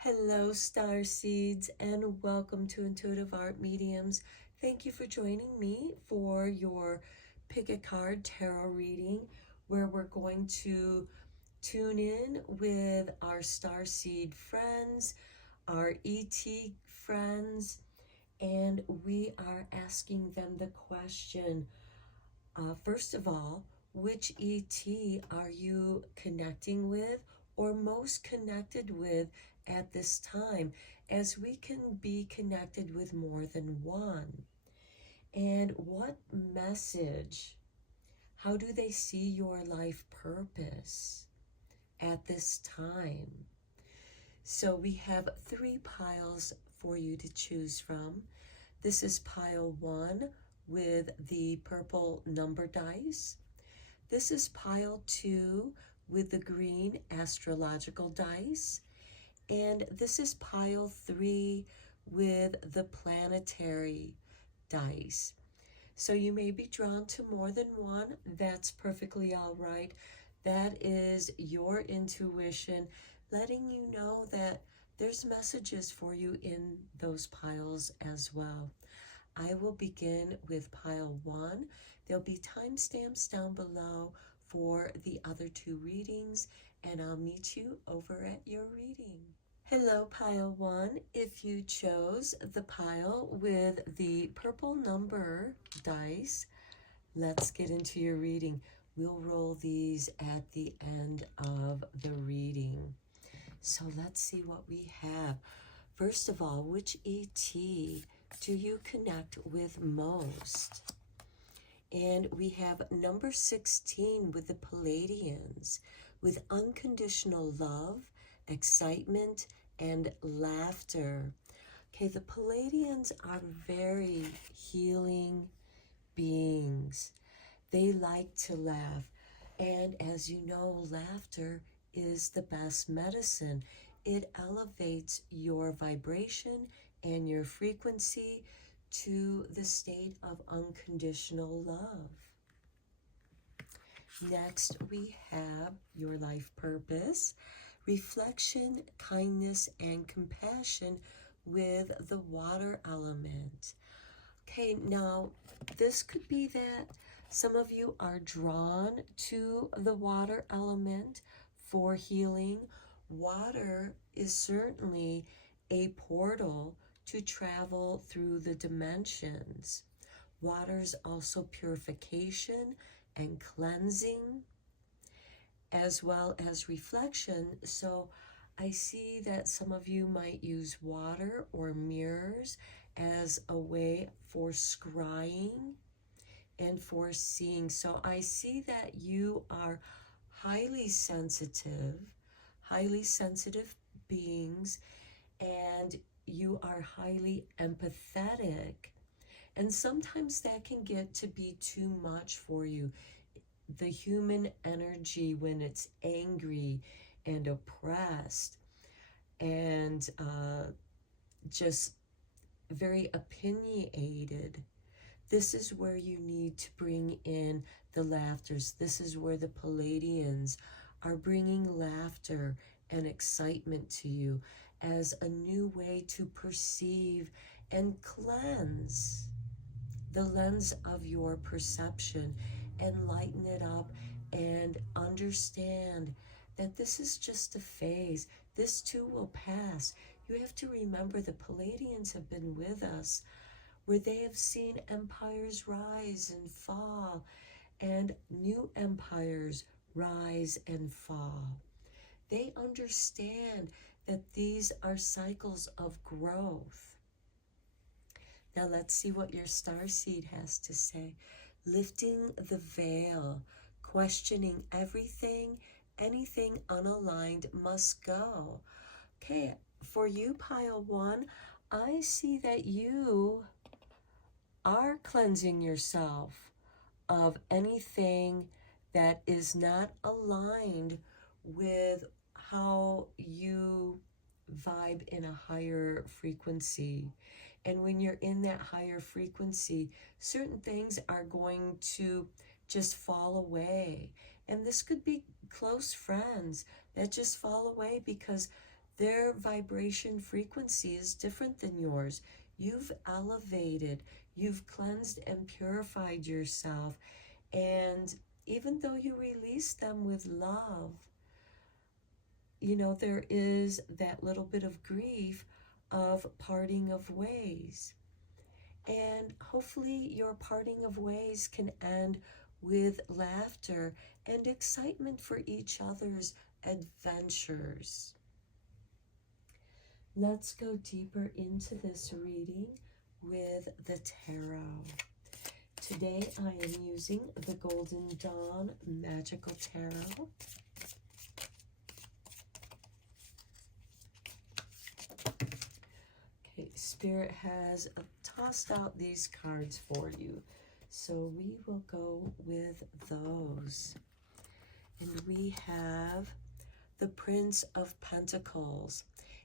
Hello, Star Seeds, and welcome to Intuitive Art Mediums. Thank you for joining me for your Pick a Card Tarot reading, where we're going to tune in with our Star Seed friends, our ET friends, and we are asking them the question, first of all, which ET are you connecting with or most connected with at this time, as we can be connected with more than one? And what message, how do they see your life purpose at this time? So we have 3 piles for you to choose from. This is pile 1 with the purple number dice. This is pile 2 with the green astrological dice. And this is pile 3 with the planetary dice. So you may be drawn to more than one. That's perfectly all right. That is your intuition letting you know that there's messages for you in those piles as well. I will begin with pile 1. There'll be timestamps down below for the other 2 readings, and I'll meet you over at your reading. Hello, pile 1. If you chose the pile with the purple number dice, let's get into your reading. We'll roll these at the end of the reading. So let's see what we have. First of all, which ET do you connect with most? And we have number 16 with the Palladians, with unconditional love, excitement, and laughter. Okay, the Palladians are very healing beings. They like to laugh. And as you know, laughter is the best medicine. It elevates your vibration and your frequency to the state of unconditional love. Next, we have your life purpose, reflection, kindness, and compassion with the water element. Okay, now this could be that some of you are drawn to the water element for healing. Water is certainly a portal to travel through the dimensions. Water is also purification and cleansing, as well as reflection. So I see that some of you might use water or mirrors as a way for scrying and for seeing. So I see that you are highly sensitive beings, and you are highly empathetic. And sometimes that can get to be too much for you. The human energy, when it's angry and oppressed and just very opinionated, this is where you need to bring in the laughters. This is where the Palladians are bringing laughter and excitement to you as a new way to perceive and cleanse the lens of your perception, and lighten it up and understand that this is just a phase. This too will pass. You have to remember the Palladians have been with us, where they have seen empires rise and fall, and new empires rise and fall. They understand that these are cycles of growth. Now let's see what your starseed has to say. Lifting the veil, questioning everything, anything unaligned must go. Okay, for you, pile 1, I see that you are cleansing yourself of anything that is not aligned with how you vibe in a higher frequency. And when you're in that higher frequency, certain things are going to just fall away. And this could be close friends that just fall away because Their vibration frequency is different than yours. You've elevated, you've cleansed and purified yourself. And even though you release them with love, there is that little bit of grief of parting of ways. And hopefully your parting of ways can end with laughter and excitement for each other's adventures. Let's go deeper into this reading with the tarot. Today I am using the Golden Dawn Magical Tarot. Okay, Spirit has tossed out these cards for you. So we will go with those. And we have the Prince of Pentacles.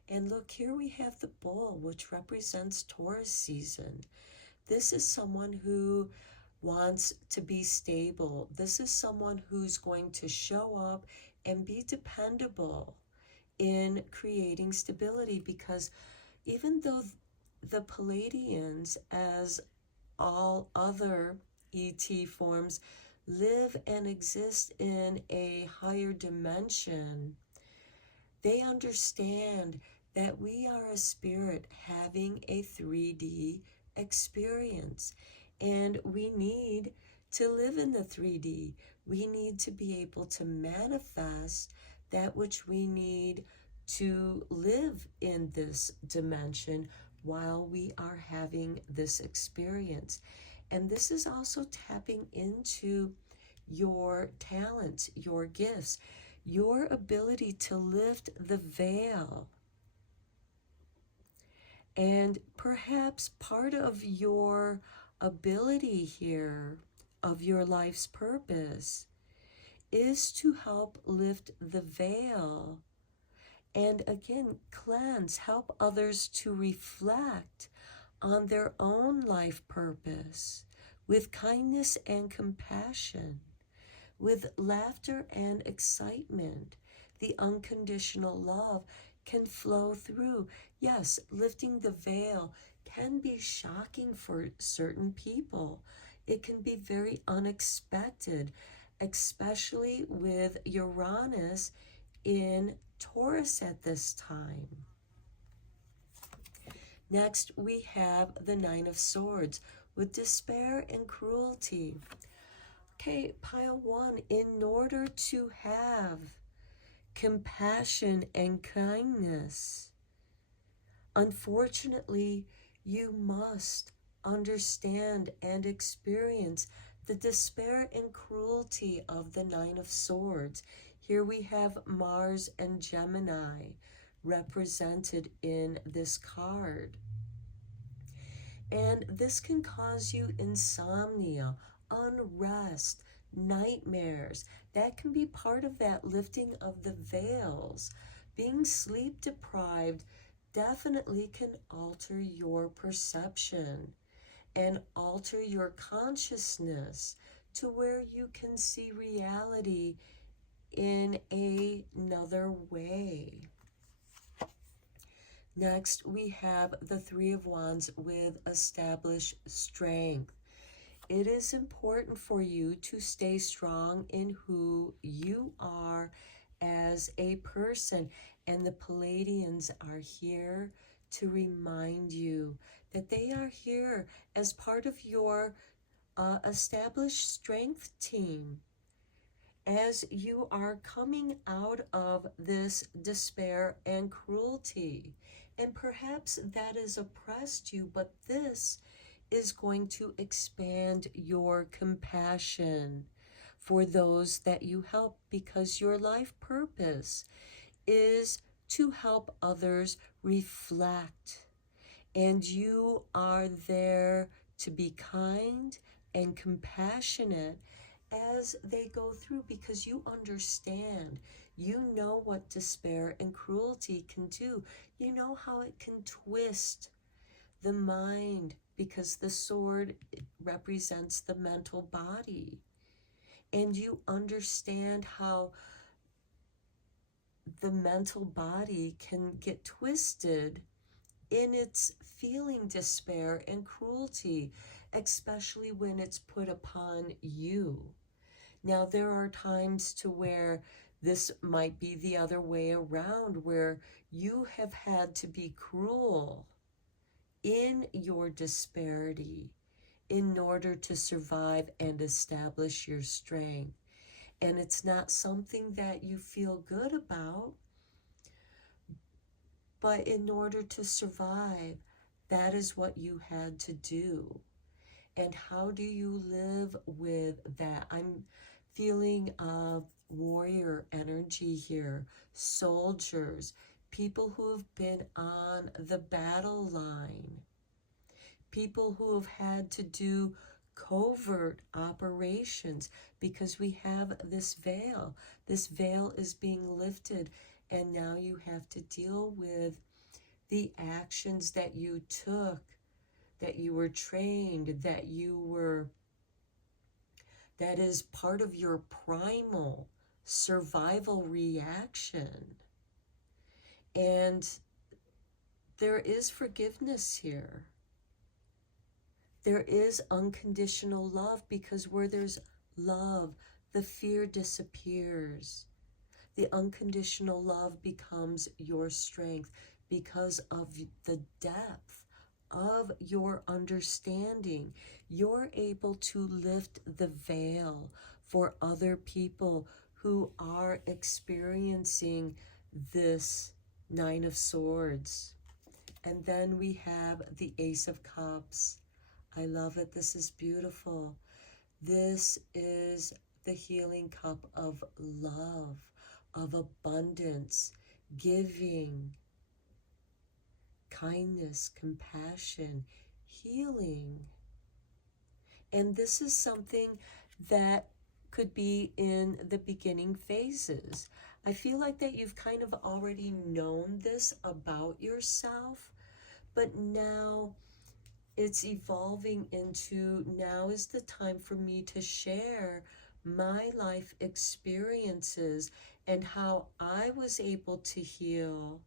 And look, here we have the Bull, which represents Taurus season. This is someone who wants to be stable. This is someone who's going to show up and be dependable in creating stability, because even though the Palladians, as all other ET forms, live and exist in a higher dimension, they understand that we are a spirit having a 3D experience, and we need to live in the 3D. We need to be able to manifest that which we need to live in this dimension while we are having this experience. And this is also tapping into your talents, your gifts, your ability to lift the veil. And perhaps part of your ability here, of your life's purpose, is to help lift the veil and again cleanse, help others to reflect on their own life purpose with kindness and compassion, with laughter and excitement. The unconditional love can flow through. Yes, lifting the veil can be shocking for certain people. It can be very unexpected, especially with Uranus in Taurus at this time. Next, we have the Nine of Swords with despair and cruelty. Okay, pile one, in order to have compassion and kindness, unfortunately, you must understand and experience the despair and cruelty of the Nine of Swords. Here we have Mars and Gemini represented in this card. And this can cause you insomnia, unrest, nightmares. That can be part of that lifting of the veils. Being sleep deprived definitely can alter your perception and alter your consciousness to where you can see reality in another way. Next, we have the Three of Wands with established strength. It is important for you to stay strong in who you are as a person. And the Palladians are here to remind you that they are here as part of your established strength team. As you are coming out of this despair and cruelty, and perhaps that has oppressed you, but this is going to expand your compassion for those that you help, because your life purpose is to help others reflect. And you are there to be kind and compassionate as they go through, because you understand. You know what despair and cruelty can do. You know how it can twist the mind, because the sword represents the mental body. And you understand how the mental body can get twisted in its feeling despair and cruelty, especially when it's put upon you. Now, there are times to where this might be the other way around, where you have had to be cruel in your disparity in order to survive and establish your strength. And it's not something that you feel good about, but in order to survive, that is what you had to do. And how do you live with that? I'm feeling warrior energy here, soldiers, people who have been on the battle line, people who have had to do covert operations, because we have this veil. This veil is being lifted, and now you have to deal with the actions that you took, that you were trained, that is part of your primal survival reaction. And there is forgiveness here. There is unconditional love, because where there's love, the fear disappears. The unconditional love becomes your strength because of the depth of your understanding. You're able to lift the veil for other people who are experiencing this Nine of Swords. And then we have the Ace of Cups. I love it. This is beautiful. This is the healing cup of love, of abundance, giving, kindness, compassion, healing. And this is something that could be in the beginning phases. I feel like that you've kind of already known this about yourself, but now it's evolving into, now is the time for me to share my life experiences and how I was able to heal.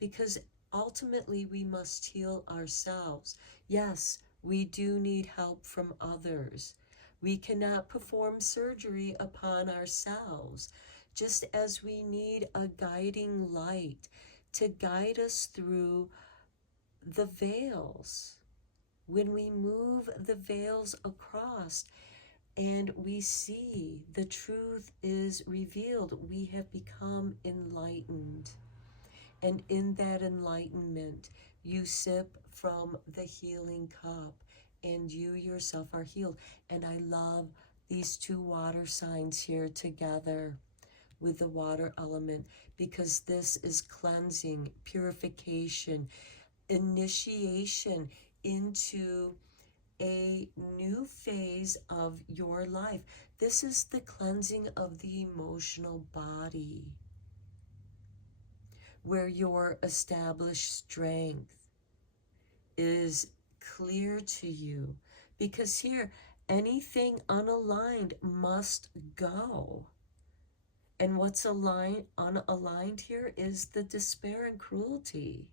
Because ultimately we must heal ourselves. Yes, we do need help from others. We cannot perform surgery upon ourselves, just as we need a guiding light to guide us through the veils. When we move the veils across and we see the truth is revealed, we have become enlightened. And in that enlightenment, you sip from the healing cup and you yourself are healed. And I love these two water signs here together with the water element, because this is cleansing, purification, initiation into a new phase of your life. This is the cleansing of the emotional body, where your established strength is clear to you. Because here, anything unaligned must go. And what's unaligned here is the despair and cruelty.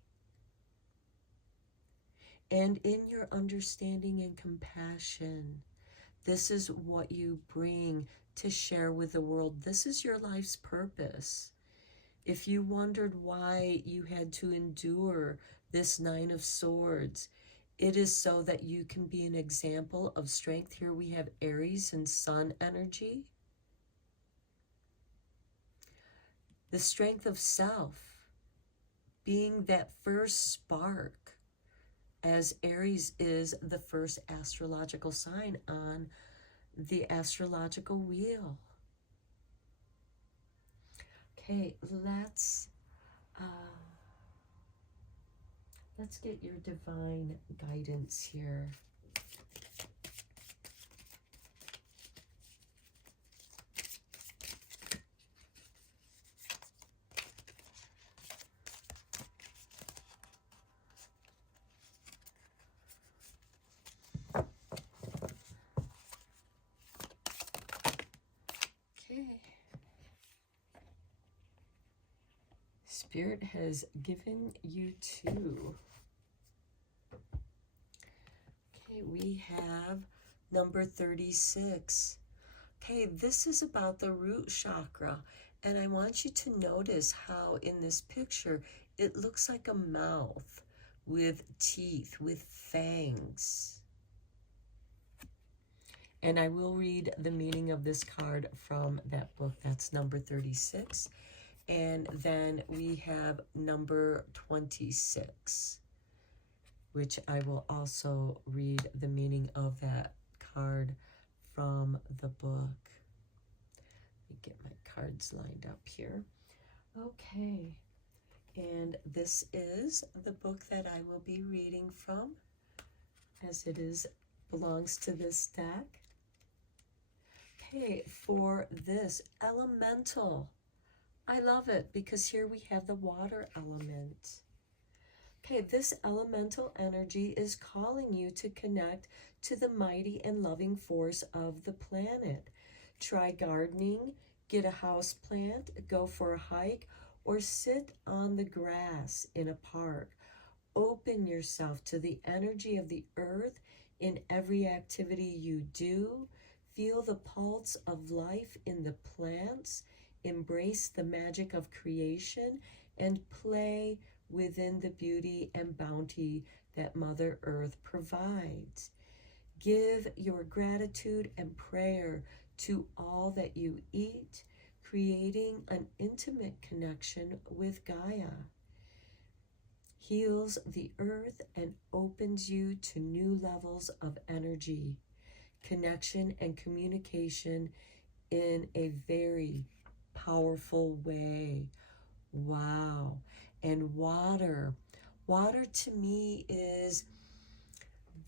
And in your understanding and compassion, this is what you bring to share with the world. This is your life's purpose. If you wondered why you had to endure this Nine of Swords, it is so that you can be an example of strength. Here we have Aries and Sun energy. The strength of self, being that first spark, as Aries is the first astrological sign on the astrological wheel. Okay, let's get your divine guidance here. Okay. Spirit has given you two. Okay, we have number 36. Okay, this is about the root chakra, and I want you to notice how in this picture it looks like a mouth with teeth, with fangs. And I will read the meaning of this card from that book. That's number 36. And then we have number 26, which I will also read the meaning of that card from the book. Let me get my cards lined up here. Okay. And this is the book that I will be reading from, as it belongs to this deck. Okay, for this elemental, I love it because here we have the water element. Okay, this elemental energy is calling you to connect to the mighty and loving force of the planet. Try gardening, get a house plant, go for a hike, or sit on the grass in a park. Open yourself to the energy of the earth in every activity you do. Feel the pulse of life in the plants. Embrace the magic of creation and play within the beauty and bounty that Mother Earth provides. Give your gratitude and prayer to all that you eat, creating an intimate connection with Gaia. Heals the earth and opens you to new levels of energy, connection, and communication in a very powerful way. Wow. And water. Water to me is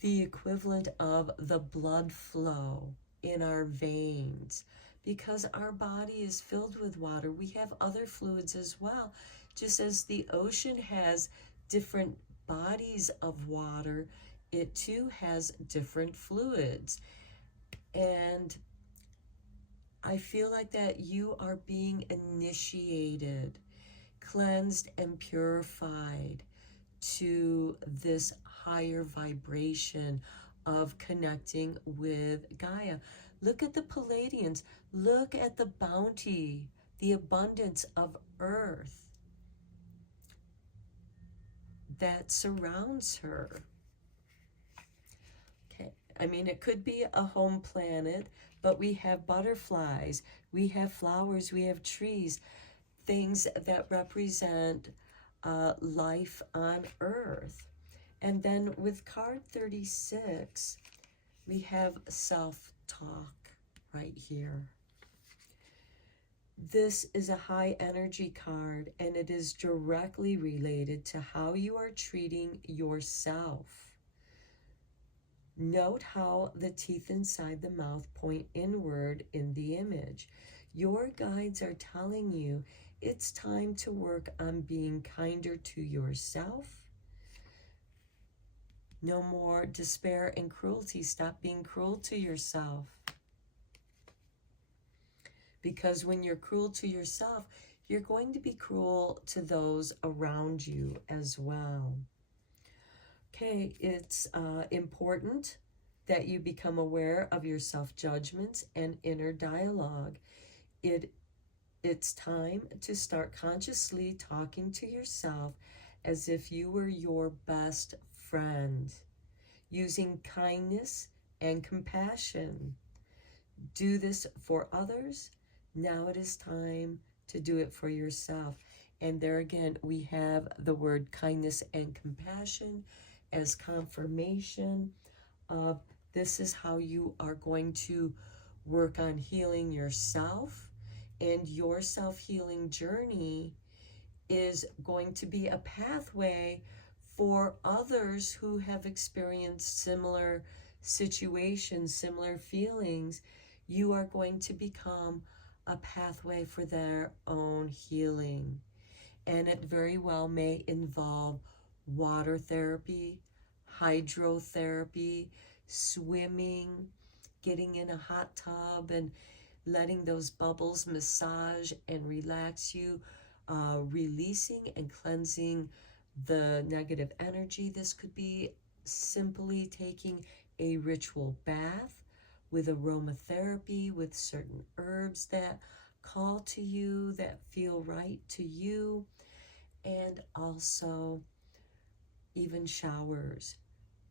the equivalent of the blood flow in our veins, because our body is filled with water. We have other fluids as well. Just as the ocean has different bodies of water, it too has different fluids. And I feel like that you are being initiated, cleansed, and purified to this higher vibration of connecting with Gaia. Look at the Palladians. Look at the bounty, the abundance of earth that surrounds her. Okay, I mean, it could be a home planet, but we have butterflies, we have flowers, we have trees, things that represent life on earth. And then with card 36, we have self-talk right here. This is a high energy card, and it is directly related to how you are treating yourself. Note how the teeth inside the mouth point inward in the image. Your guides are telling you it's time to work on being kinder to yourself. No more despair and cruelty. Stop being cruel to yourself. Because when you're cruel to yourself, you're going to be cruel to those around you as well. Okay, it's important that you become aware of your self-judgments and inner dialogue. It's time to start consciously talking to yourself as if you were your best friend, using kindness and compassion. Do this for others. Now it is time to do it for yourself. And there again, we have the word kindness and compassion as confirmation of this is how you are going to work on healing yourself. And your self-healing journey is going to be a pathway for others who have experienced similar situations, similar feelings. You are going to become a pathway for their own healing. And it very well may involve water therapy, hydrotherapy, swimming, getting in a hot tub and letting those bubbles massage and relax you, releasing and cleansing the negative energy. This could be simply taking a ritual bath with aromatherapy, with certain herbs that call to you, that feel right to you, and also even showers,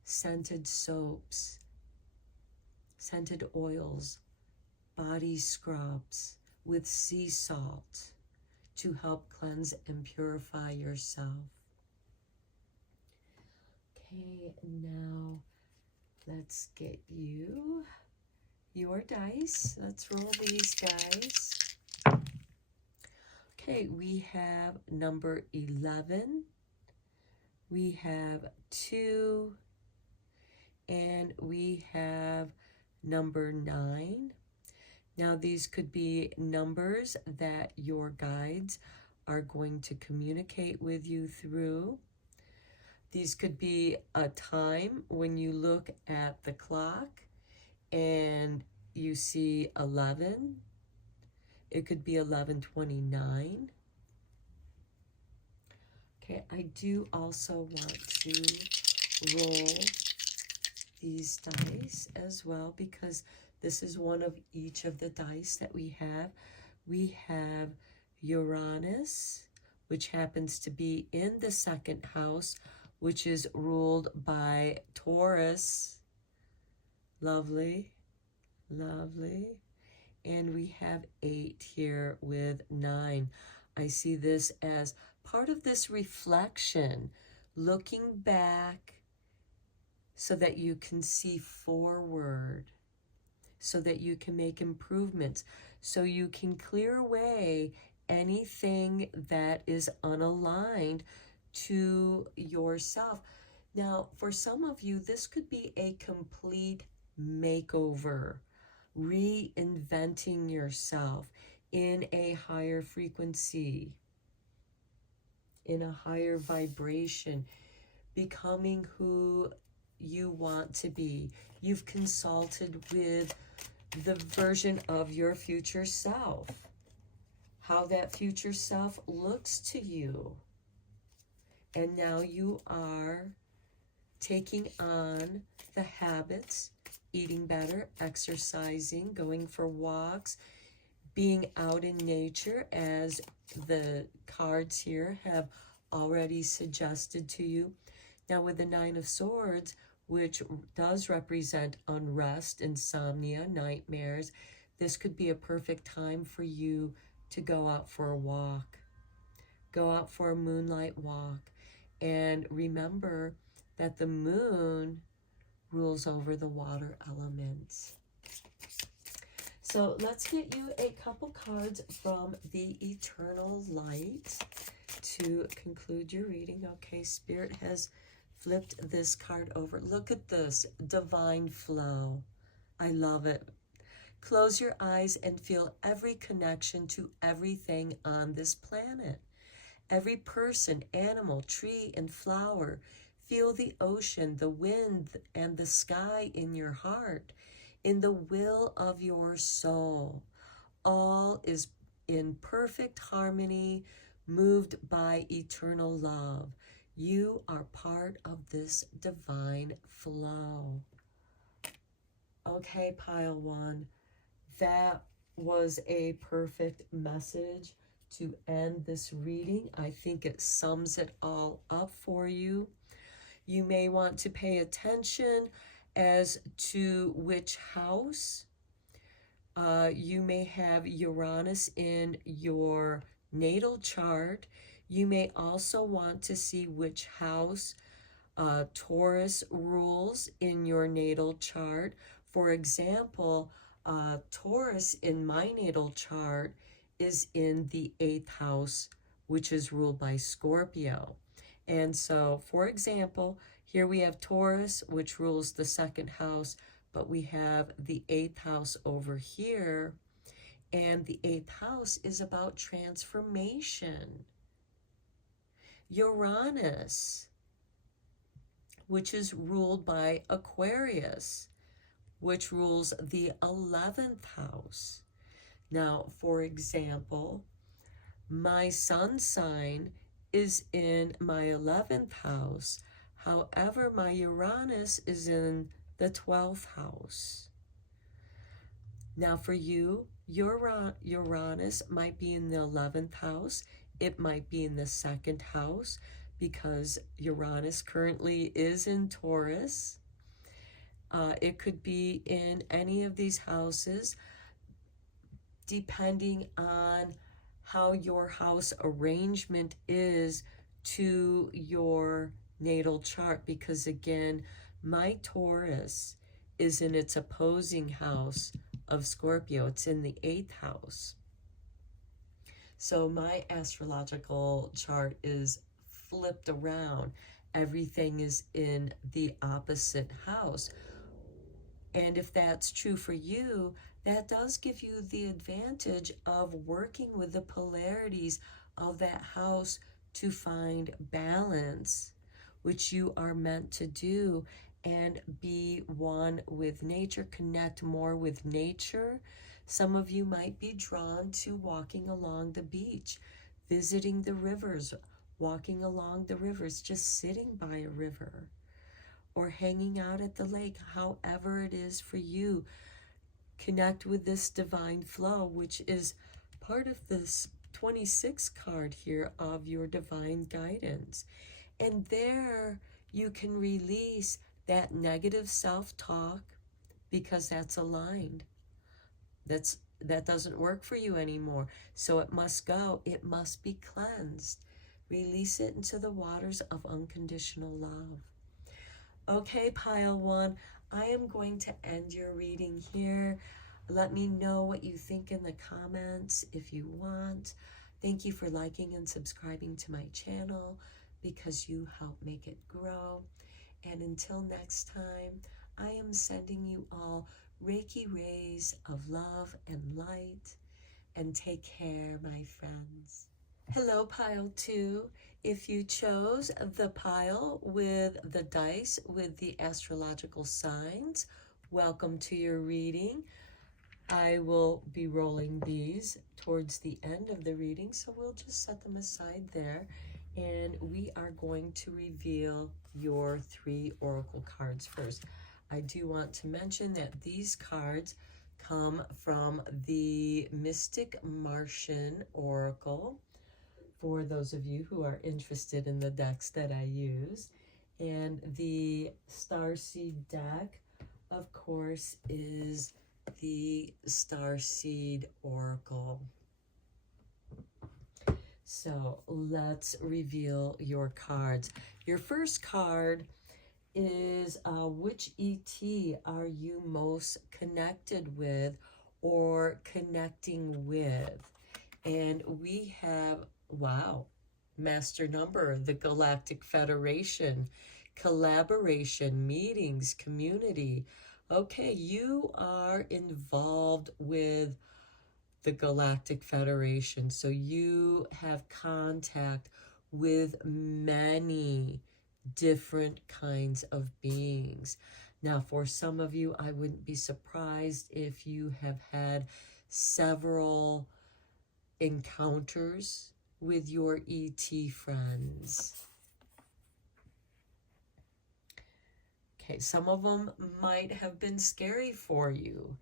scented soaps, scented oils, body scrubs with sea salt to help cleanse and purify yourself. Okay, now let's get you your dice. Let's roll these dice. Okay, we have number 11, we have 2, and we have number 9. Now, these could be numbers that your guides are going to communicate with you through. These could be a time when you look at the clock and you see 11. It could be 11:29. Okay, I do also want to roll these dice as well, because this is one of each of the dice that we have. We have Uranus, which happens to be in the second house, which is ruled by Taurus. Lovely, lovely. And we have 8 here with 9. I see this as part of this reflection, looking back so that you can see forward, so that you can make improvements, so you can clear away anything that is unaligned to yourself. Now, for some of you, this could be a complete makeover, reinventing yourself in a higher frequency, in a higher vibration, becoming who you want to be. You've consulted with the version of your future self, how that future self looks to you. And now you are taking on the habits, eating better, exercising, going for walks, being out in nature, as the cards here have already suggested to you. Now with the 9 of Swords, which does represent unrest, insomnia, nightmares, this could be a perfect time for you to go out for a walk. Go out for a moonlight walk. And remember that the moon rules over the water elements. So let's get you a couple cards from the Eternal Light to conclude your reading. Okay, Spirit has flipped this card over. Look at this, divine flow. I love it. Close your eyes and feel every connection to everything on this planet. Every person, animal, tree, and flower. Feel the ocean, the wind, and the sky in your heart, in the will of your soul. All is in perfect harmony, moved by eternal love. You are part of this divine flow. Okay, pile 1, that was a perfect message to end this reading. I think it sums it all up for you. You may want to pay attention as to which house. You may have Uranus in your natal chart. You may also want to see which house Taurus rules in your natal chart. For example, Taurus in my natal chart is in the 8th house, which is ruled by Scorpio. And so, for example, here we have Taurus, which rules the 2nd house, but we have the 8th house over here. And the 8th house is about transformation. Uranus, which is ruled by Aquarius, which rules the 11th house. Now, for example, My sun sign is in my 11th house. However, my Uranus is in the 12th house. Now for you, your Uranus might be in the 11th house. It might be in the 2nd house because Uranus currently is in Taurus. It could be in any of these houses depending on how your house arrangement is to your natal chart, because again, my Taurus is in its opposing house of Scorpio. It's in the 8th house. So my astrological chart is flipped around. Everything is in the opposite house. And if that's true for you, that does give you the advantage of working with the polarities of that house to find balance, which you are meant to do, and be one with nature, connect more with nature. Some of you might be drawn to walking along the beach, visiting the rivers, walking along the rivers, just sitting by a river, or hanging out at the lake, however it is for you. Connect with this divine flow, which is part of this 26 card here of your divine guidance. And there you can release that negative self-talk, because that's aligned. That doesn't work for you anymore. So it must go. It must be cleansed. Release it into the waters of unconditional love. Okay, pile one, I am going to end your reading here. Let me know what you think in the comments if you want. Thank you for liking and subscribing to my channel, because you help make it grow. And until next time, I am sending you all Reiki rays of love and light. And take care, my friends. Hello, pile two. If you chose the pile with the dice with the astrological signs, welcome to your reading. I will be rolling these towards the end of the reading, so we'll just set them aside there. And we are going to reveal your 3 oracle cards first. I do want to mention that these cards come from the Mystic Martian Oracle, for those of you who are interested in the decks that I use. And the Starseed deck, of course, is the Starseed Oracle. So let's reveal your cards. Your first card is which ET are you most connected with or connecting with? And we have, wow, master number, the Galactic Federation, collaboration, meetings, community. Okay, you are involved with the Galactic Federation, so you have contact with many different kinds of beings. Now, for some of you, I wouldn't be surprised if you have had several encounters with your ET friends. Okay, some of them might have been scary for you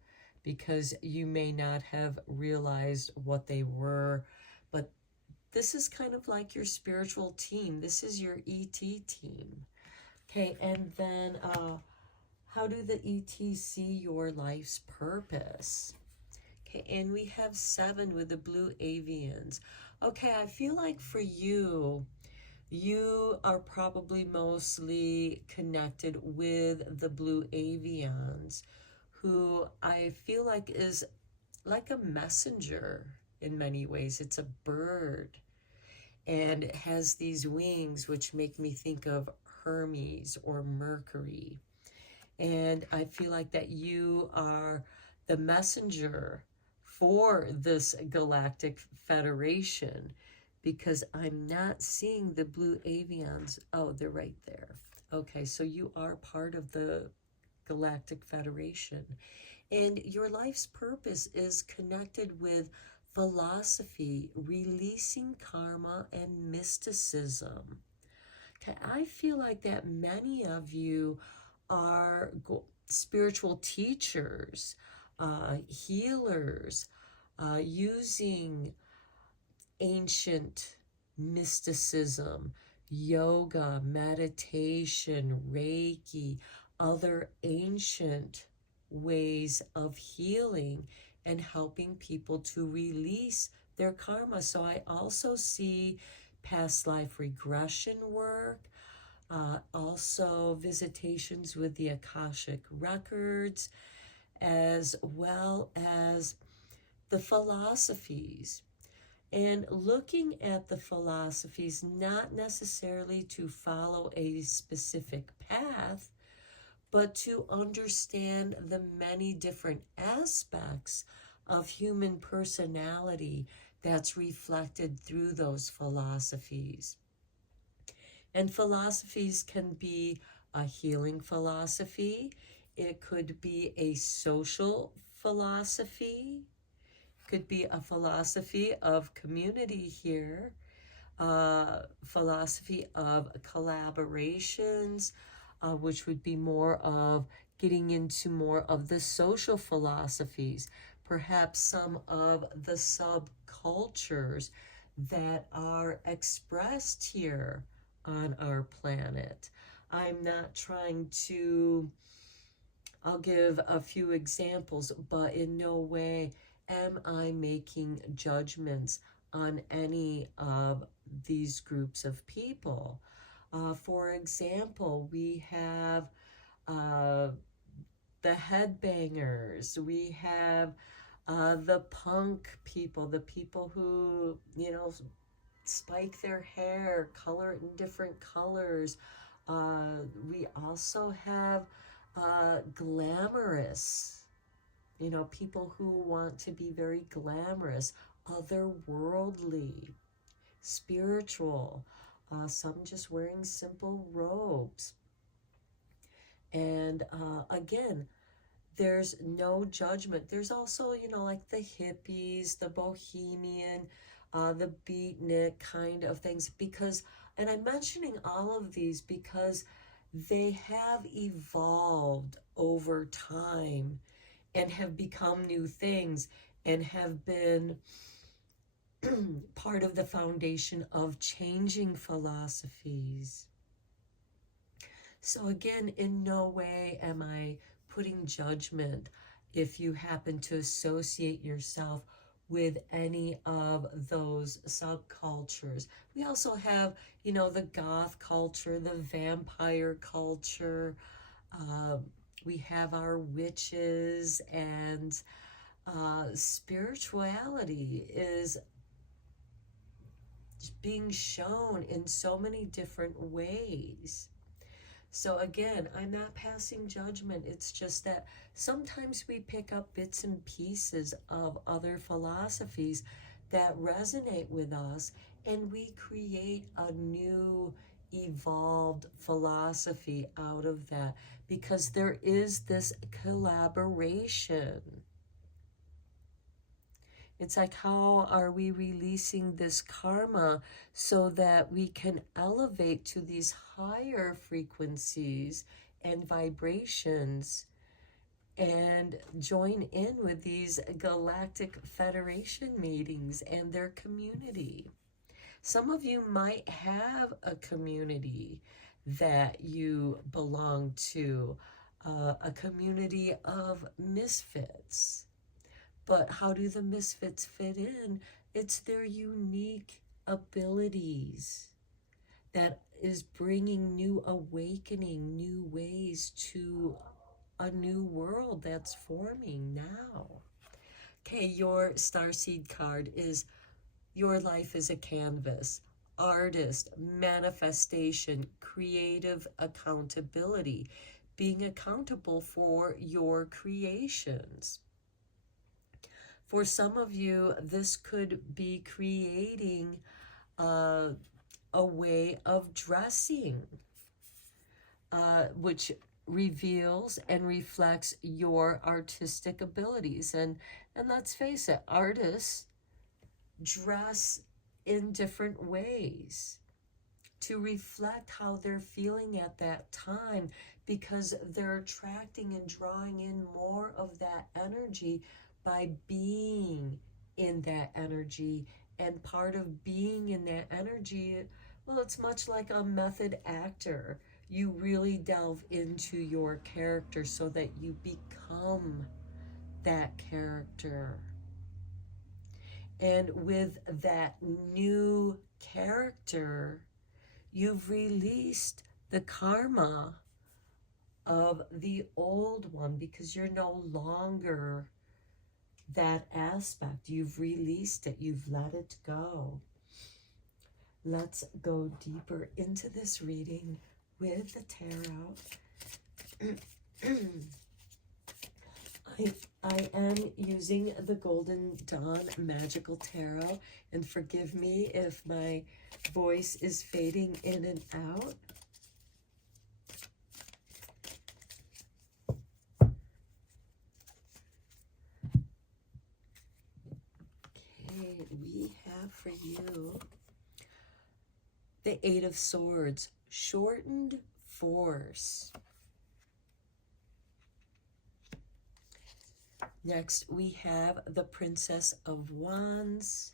because you may not have realized what they were, but this is kind of like your spiritual team. This is your ET team. Okay, and then how do the ETs see your life's purpose? Okay, and we have 7 with the blue avians. Okay, I feel like for you, you are probably mostly connected with the blue avians, who I feel like is like a messenger in many ways. It's a bird, and it has these wings which make me think of Hermes or Mercury. And I feel like that you are the messenger for this Galactic Federation, because I'm not seeing the blue avians. Oh, they're right there. Okay, so you are part of the Galactic Federation. And your life's purpose is connected with philosophy, releasing karma, and mysticism. Okay, I feel like that many of you are spiritual teachers, healers, using ancient mysticism, yoga, meditation, Reiki, other ancient ways of healing and helping people to release their karma. So I also see past life regression work, also visitations with the Akashic records, as well as the philosophies. And looking at the philosophies, not necessarily to follow a specific path, but to understand the many different aspects of human personality that's reflected through those philosophies. And philosophies can be a healing philosophy, it could be a social philosophy, could be a philosophy of community here, philosophy of collaborations, which would be more of getting into more of the social philosophies, perhaps some of the subcultures that are expressed here on our planet. I'm not trying to, I'll give a few examples, but in no way am I making judgments on any of these groups of people. For example, we have the headbangers, we have the punk people, the people who, spike their hair, color it in different colors. We also have glamorous, people who want to be very glamorous, otherworldly, spiritual, some just wearing simple robes. And again, there's no judgment. There's also, like the hippies, the bohemian, the beatnik kind of things, because, and I'm mentioning all of these because they have evolved over time and have become new things and have been part of the foundation of changing philosophies. So again, in no way am I putting judgment if you happen to associate yourself with any of those subcultures. We also have, the goth culture, the vampire culture. We have our witches, and spirituality is being shown in so many different ways. So again, I'm not passing judgment. It's just that sometimes we pick up bits and pieces of other philosophies that resonate with us, and we create a new evolved philosophy out of that, because there is this collaboration. It's like, how are we releasing this karma so that we can elevate to these higher frequencies and vibrations and join in with these galactic federation meetings and their community? Some of you might have a community that you belong to, a community of misfits. But how do the misfits fit in? It's their unique abilities that is bringing new awakening, new ways to a new world that's forming now. Okay, your starseed card is your life is a canvas. Artist, manifestation, creative accountability, being accountable for your creations. For some of you, this could be creating a way of dressing, which reveals and reflects your artistic abilities. And let's face it, artists dress in different ways to reflect how they're feeling at that time, because they're attracting and drawing in more of that energy by being in that energy. And part of being in that energy, well, it's much like a method actor. You really delve into your character so that you become that character. And with that new character, you've released the karma of the old one, because you're no longer that aspect. You've released it. You've let it go. Let's go deeper into this reading with the tarot. I am using the Golden Dawn Magical Tarot, and forgive me if my voice is fading in and out. Okay, we have for you the Eight of Swords, shortened force. Next, we have the Princess of Wands.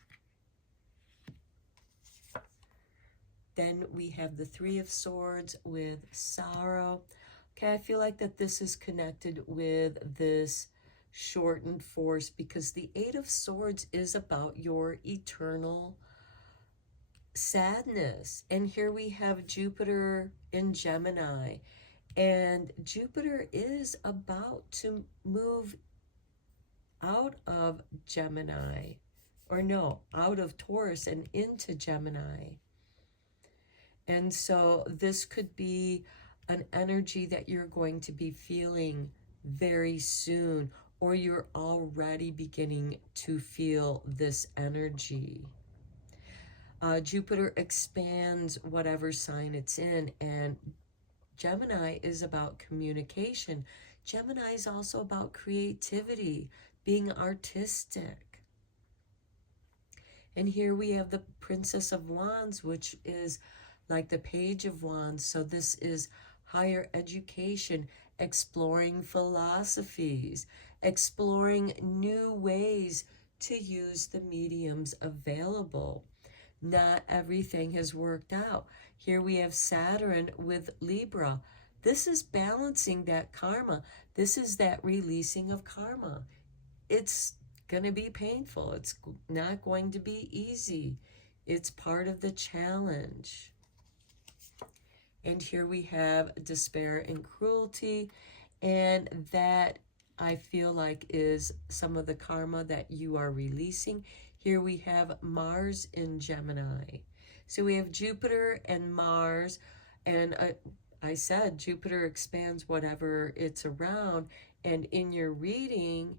Then we have the Three of Swords with sorrow. Okay, I feel like that this is connected with this shortened force, because the Eight of Swords is about your eternal sadness. And here we have Jupiter in Gemini. And Jupiter is about to move out of Gemini, or no, out of Taurus and into Gemini. And so this could be an energy that you're going to be feeling very soon, or you're already beginning to feel this energy. Jupiter expands whatever sign it's in, and Gemini is about communication. Gemini is also about creativity, being artistic. And here we have the Princess of Wands, which is like the Page of Wands. So this is higher education, exploring philosophies, exploring new ways to use the mediums available. Not everything has worked out. Here we have Saturn with Libra. This is balancing that karma. This is that releasing of karma. It's going to be painful. It's not going to be easy. It's part of the challenge. And here we have despair and cruelty. And that, I feel like, is some of the karma that you are releasing. Here we have Mars in Gemini. So we have Jupiter and Mars. And I said Jupiter expands whatever it's around. And in your reading,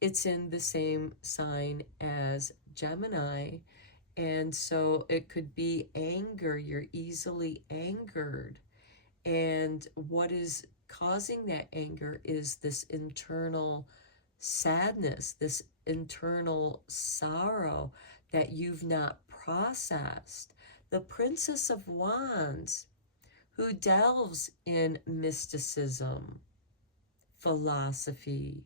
it's in the same sign as Gemini. And so it could be anger. You're easily angered. And what is causing that anger is this internal sadness, this internal sorrow that you've not processed. The Princess of Wands, who delves in mysticism, philosophy,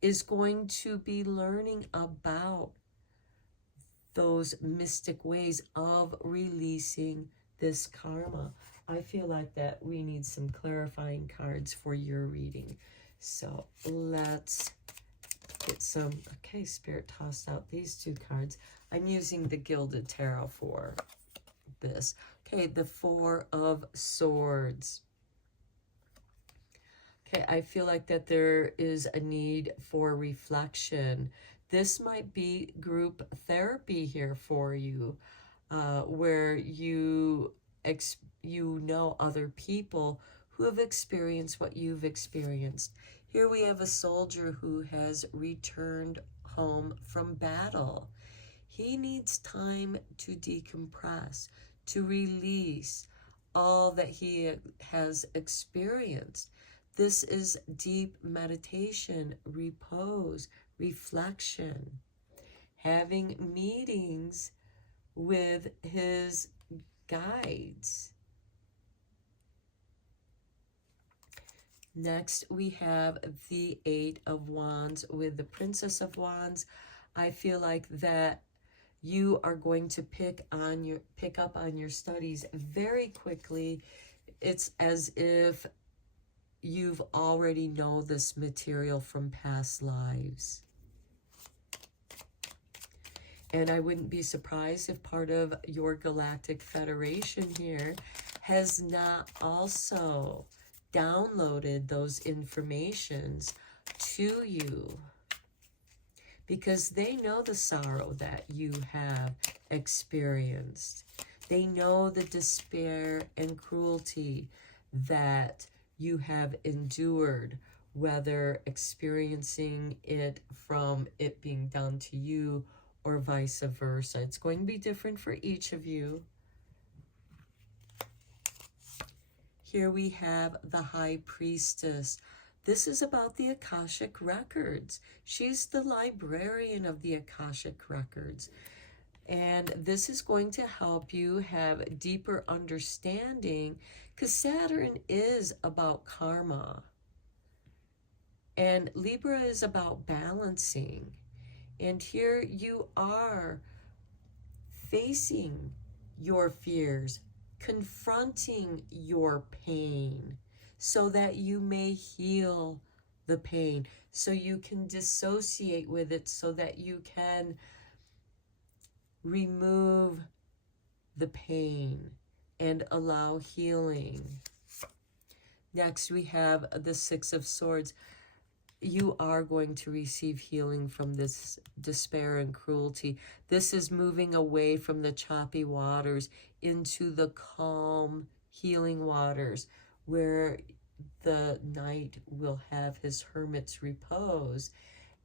is going to be learning about those mystic ways of releasing this karma. I feel like that we need some clarifying cards for your reading. So let's get some. Okay, Spirit tossed out these two cards. I'm using the Gilded Tarot for this. Okay, the Four of Swords. Okay, I feel like that there is a need for reflection. This might be group therapy here for you, where you know other people who have experienced what you've experienced. Here we have a soldier who has returned home from battle. He needs time to decompress, to release all that he has experienced. This is deep meditation, repose, reflection. having meetings with his guides. Next, we have the Eight of Wands with the Princess of Wands. I feel like that you are going to pick up on your studies very quickly. It's as if you've already know this material from past lives. And I wouldn't be surprised if part of your Galactic Federation here has not also downloaded those informations to you, because they know the sorrow that you have experienced. They know the despair and cruelty that you have endured, whether experiencing it from it being done to you or vice versa. It's going to be different for each of you. Here we have the High Priestess. This is about the Akashic Records. She's the librarian of the Akashic Records. And this is going to help you have deeper understanding, because Saturn is about karma. And Libra is about balancing. And here you are facing your fears, confronting your pain so that you may heal the pain, so you can dissociate with it, so that you can remove the pain and allow healing. Next, we have the Six of Swords. You are going to receive healing from this despair and cruelty. This is moving away from the choppy waters into the calm, healing waters, where the knight will have his hermit's repose.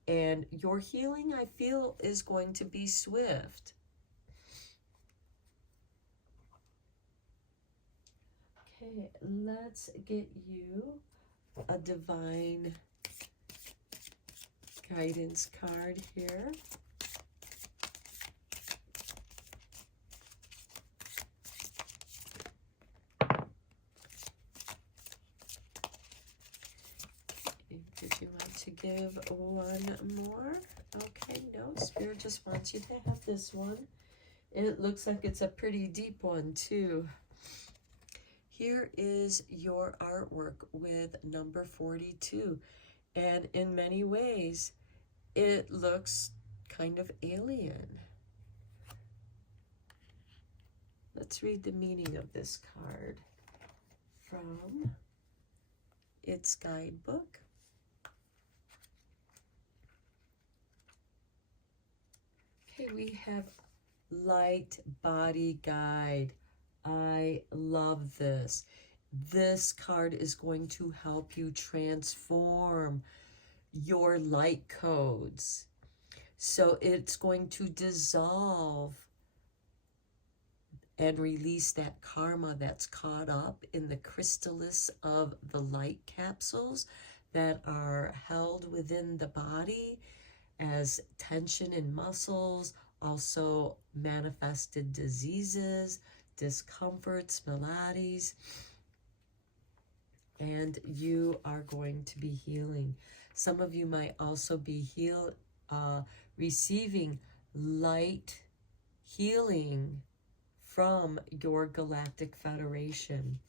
And your healing, I feel, is going to be swift. Okay, let's get you a divine guidance card here. Did you want to give one more? Okay, no, Spirit just wants you to have this one. It looks like it's a pretty deep one too. Here is your artwork with number 42. And in many ways, it looks kind of alien. Let's read the meaning of this card from its guidebook. Okay, we have Light Body Guide. I love this. This card is going to help you transform your light codes. So it's going to dissolve and release that karma that's caught up in the chrysalis of the light capsules that are held within the body as tension in muscles, also manifested diseases, discomforts, maladies. And you are going to be healing. Some of you might also be receiving light healing from your Galactic Federation.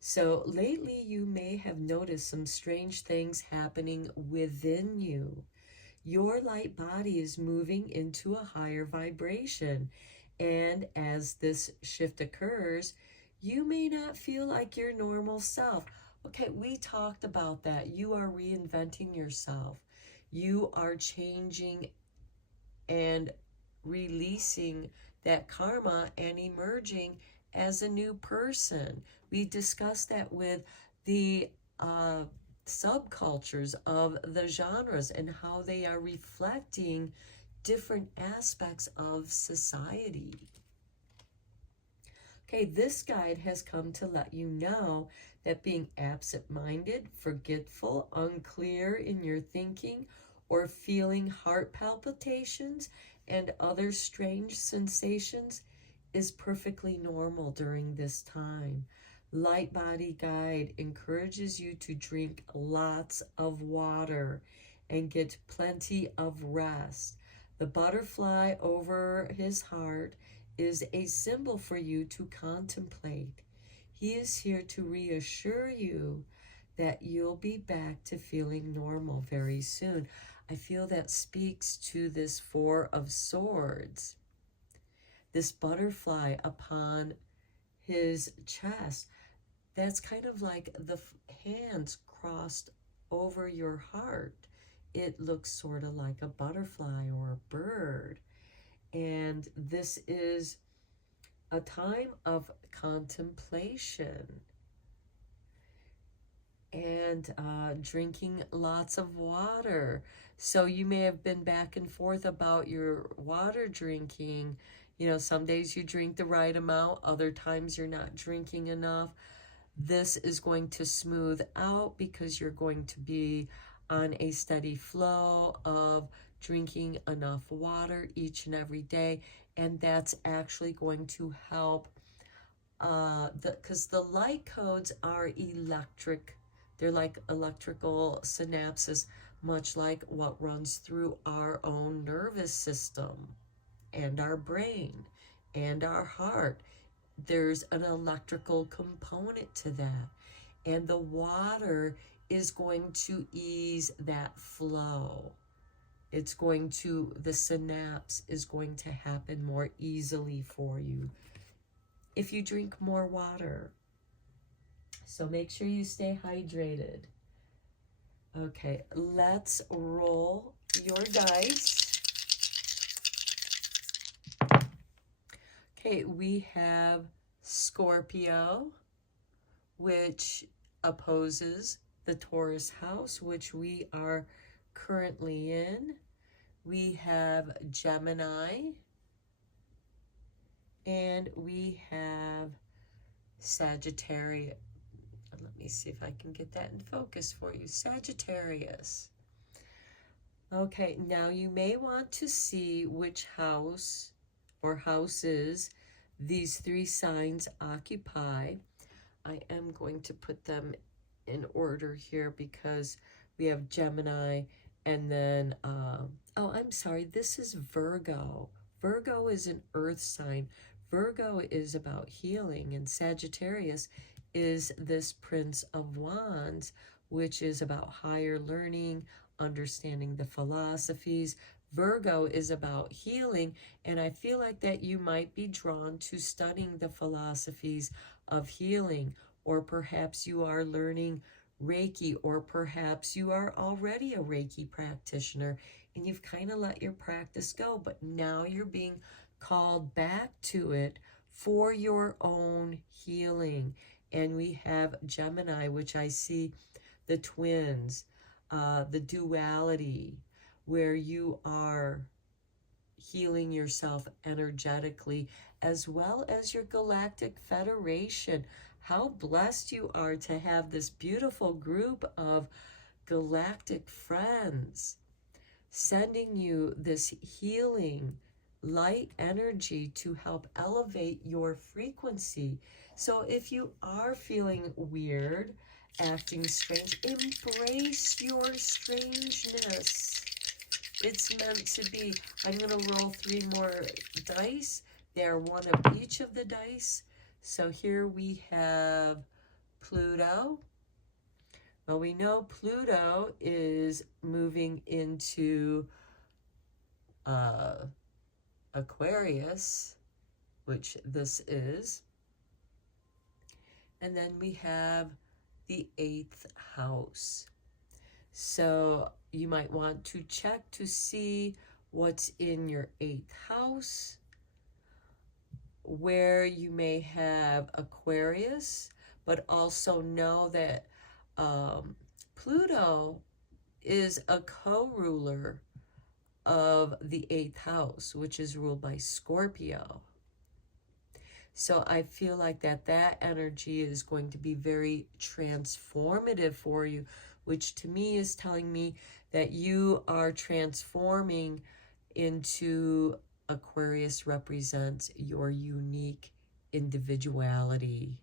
So lately you may have noticed some strange things happening within you. Your light body is moving into a higher vibration. And as this shift occurs, you may not feel like your normal self. Okay, we talked about that. You are reinventing yourself. You are changing and releasing that karma and emerging as a new person. We discussed that with the subcultures of the genres and how they are reflecting different aspects of society. Okay, this guide has come to let you know that being absent-minded, forgetful, unclear in your thinking, or feeling heart palpitations and other strange sensations is perfectly normal during this time. Light Body Guide encourages you to drink lots of water and get plenty of rest. The butterfly over his heart is a symbol for you to contemplate. He is here to reassure you that you'll be back to feeling normal very soon. I feel that speaks to this Four of Swords. This butterfly upon his chest, that's kind of like the hands crossed over your heart. It looks sort of like a butterfly or a bird. And this is a time of contemplation and drinking lots of water. So you may have been back and forth about your water drinking. You know, some days you drink the right amount, other times you're not drinking enough. This is going to smooth out because you're going to be on a steady flow of drinking enough water each and every day. And that's actually going to help because the light codes are electric. They're like electrical synapses, much like what runs through our own nervous system and our brain and our heart. There's an electrical component to that. And the water is going to ease that flow. It's going to, the synapse is going to happen more easily for you if you drink more water. So make sure you stay hydrated. Okay, let's roll your dice. Okay, we have Scorpio, which opposes the Taurus house, which we are currently in. We have Gemini, and we have Sagittarius. Let me see if I can get that in focus for you. Sagittarius. Okay, now you may want to see which house or houses these three signs occupy. I am going to put them in order here because we have Gemini and then, oh, I'm sorry, this is Virgo. Virgo is an earth sign. Virgo is about healing, and Sagittarius is this Prince of Wands, which is about higher learning, understanding the philosophies. Virgo is about healing, and I feel like that you might be drawn to studying the philosophies of healing, or perhaps you are learning Reiki, or perhaps you are already a Reiki practitioner and you've kind of let your practice go, but now you're being called back to it for your own healing. And we have Gemini, which I see the twins, the duality, where you are healing yourself energetically, as well as your galactic federation. How blessed you are to have this beautiful group of galactic friends sending you this healing light energy to help elevate your frequency. So if you are feeling weird, acting strange, embrace your strangeness. It's meant to be. I'm going to roll 3 more dice. They're one of each of the dice. So here we have Pluto. Well, we know Pluto is moving into Aquarius, which this is. And then we have the 8th house. So you might want to check to see what's in your 8th house, where you may have Aquarius, but also know that Pluto is a co-ruler of the 8th house, which is ruled by Scorpio. So I feel like that energy is going to be very transformative for you, which to me is telling me that you are transforming into Aquarius represents your unique individuality.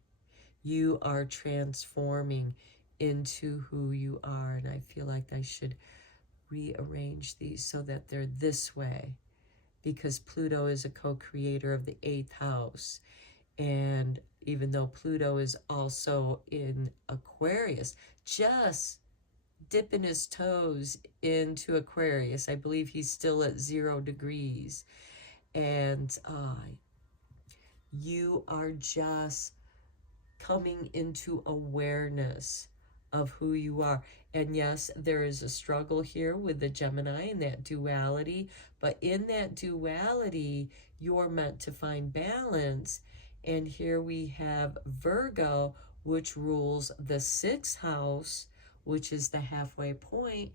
You are transforming into who you are. And I feel like I should rearrange these so that they're this way, because Pluto is a co-creator of the 8th house. And even though Pluto is also in Aquarius, just dipping his toes into Aquarius. I believe he's still at 0 degrees. And you are just coming into awareness of who you are. And yes, there is a struggle here with the Gemini and that duality, but in that duality, you're meant to find balance. And here we have Virgo, which rules the 6th house, which is the halfway point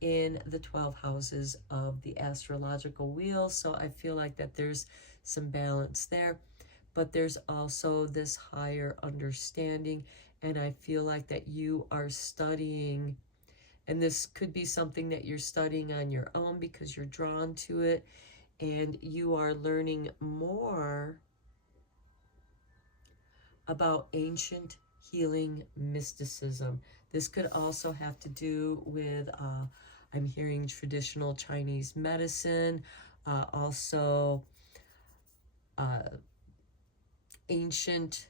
in the 12 houses of the astrological wheel. So I feel like that there's some balance there, but there's also this higher understanding. And I feel like that you are studying, and this could be something that you're studying on your own because you're drawn to it, and you are learning more about ancient healing mysticism. This could also have to do with, I'm hearing traditional Chinese medicine, also ancient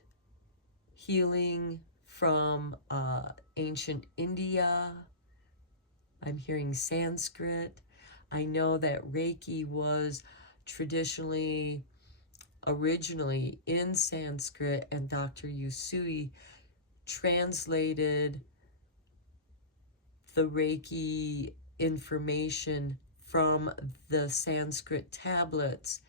healing from ancient India. I'm hearing Sanskrit. I know that Reiki was originally in Sanskrit, and Dr. Usui translated the Reiki information from the Sanskrit tablets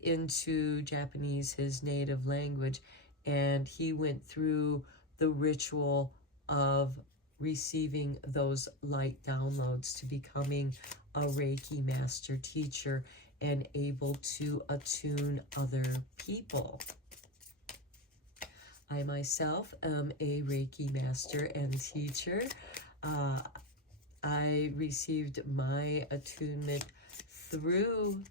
into Japanese, his native language, and he went through the ritual of receiving those light downloads to becoming a Reiki master teacher and able to attune other people. I myself am a Reiki master and teacher. I received my attunement through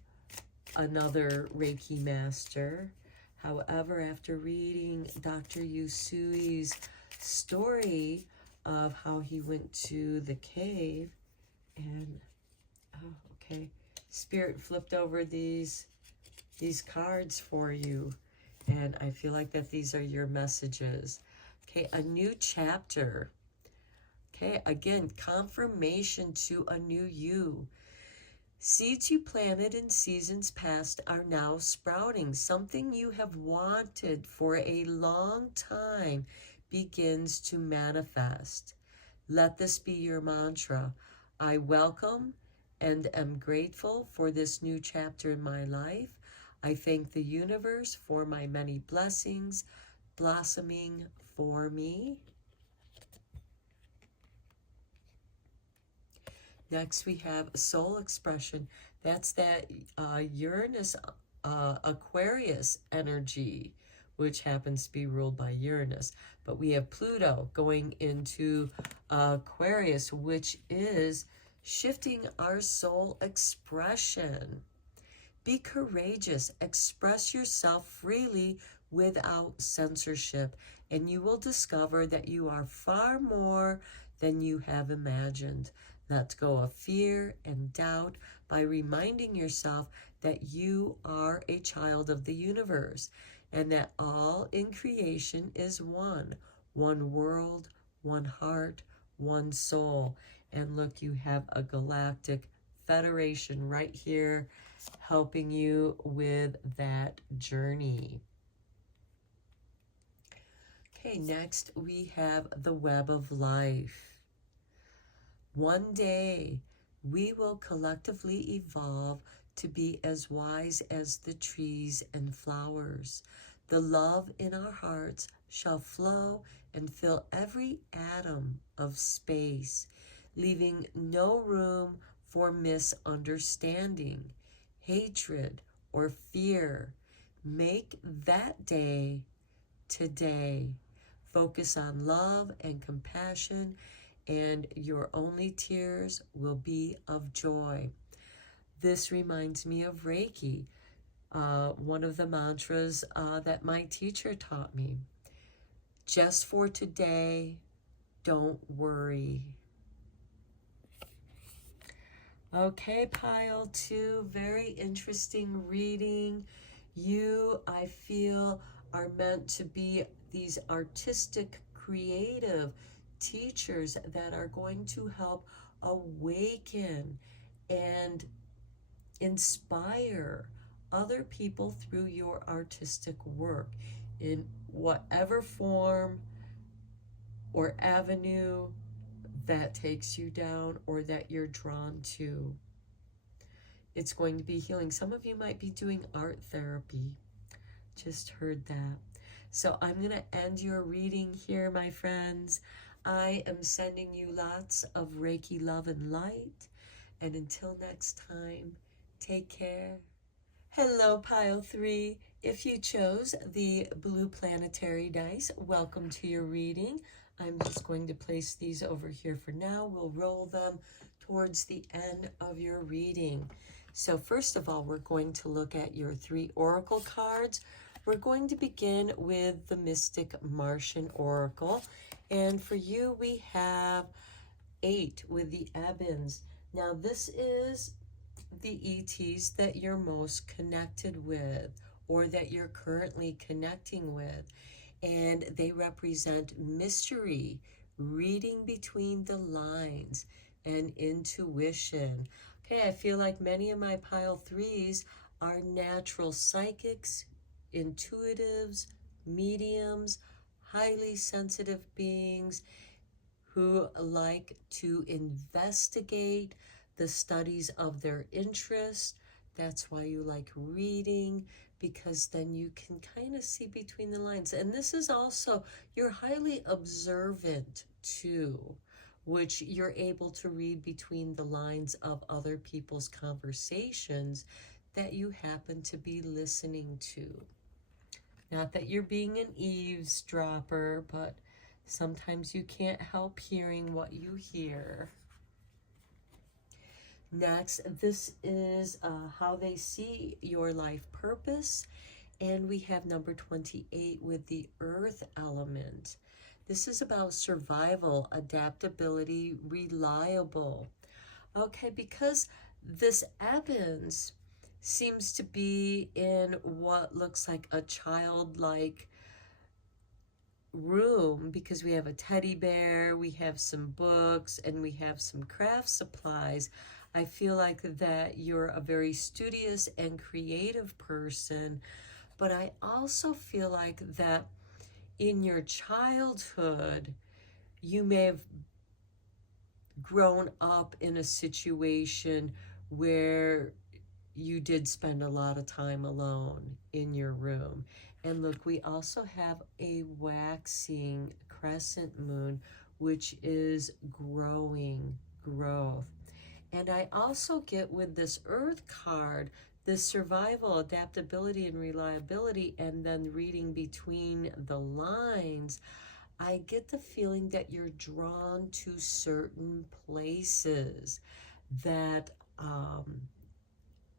another Reiki master. However, after reading Dr. Usui's story of how he went to the cave, and okay, Spirit flipped over these cards for you, and I feel like that these are your messages. Okay, a new chapter. Okay, again, confirmation to a new you. Seeds you planted in seasons past are now sprouting. Something you have wanted for a long time begins to manifest. Let this be your mantra. I welcome and am grateful for this new chapter in my life. I thank the universe for my many blessings blossoming for me. Next, we have soul expression. That's that Uranus, Aquarius energy, which happens to be ruled by Uranus. But we have Pluto going into Aquarius, which is shifting our soul expression. Be courageous. Express yourself freely without censorship, and you will discover that you are far more than you have imagined. Let go of fear and doubt by reminding yourself that you are a child of the universe and that all in creation is one world, one heart, one soul. And look, you have a galactic federation right here helping you with that journey. Okay, next we have the web of life. One day, we will collectively evolve to be as wise as the trees and flowers. The love in our hearts shall flow and fill every atom of space, leaving no room for misunderstanding, hatred, or fear. Make that day today. Focus on love and compassion, and your only tears will be of joy. This reminds me of Reiki, one of the mantras that my teacher taught me. Just for today, don't worry. Okay, pile 2, very interesting reading. You, I feel, are meant to be these artistic, creative teachers that are going to help awaken and inspire other people through your artistic work in whatever form or avenue that takes you down or that you're drawn to. It's going to be healing. Some of you might be doing art therapy. Just heard that. So I'm going to end your reading here, my friends. I am sending you lots of Reiki love and light. And until next time, take care. Hello, pile 3. If you chose the blue planetary dice, welcome to your reading. I'm just going to place these over here for now. We'll roll them towards the end of your reading. So first of all, we're going to look at your 3 oracle cards. We're going to begin with the Mystic Martian Oracle. And for you, we have 8 with the Ebons. Now, this is the ETs that you're most connected with or that you're currently connecting with. And they represent mystery, reading between the lines, and intuition. Okay, I feel like many of my pile 3s are natural psychics, intuitives, mediums, highly sensitive beings who like to investigate the studies of their interest. That's why you like reading, because then you can kind of see between the lines. And this is also, you're highly observant too, which you're able to read between the lines of other people's conversations that you happen to be listening to. Not that you're being an eavesdropper, but sometimes you can't help hearing what you hear. Next, this is how they see your life purpose. And we have number 28 with the earth element. This is about survival, adaptability, reliable. Okay, because this Evans seems to be in what looks like a childlike room, because we have a teddy bear, we have some books, and we have some craft supplies. I feel like that you're a very studious and creative person, but I also feel like that in your childhood, you may have grown up in a situation where you did spend a lot of time alone in your room. And look, we also have a waxing crescent moon, which is growing, growth. And I also get with this earth card, this survival, adaptability, and reliability, and then reading between the lines, I get the feeling that you're drawn to certain places that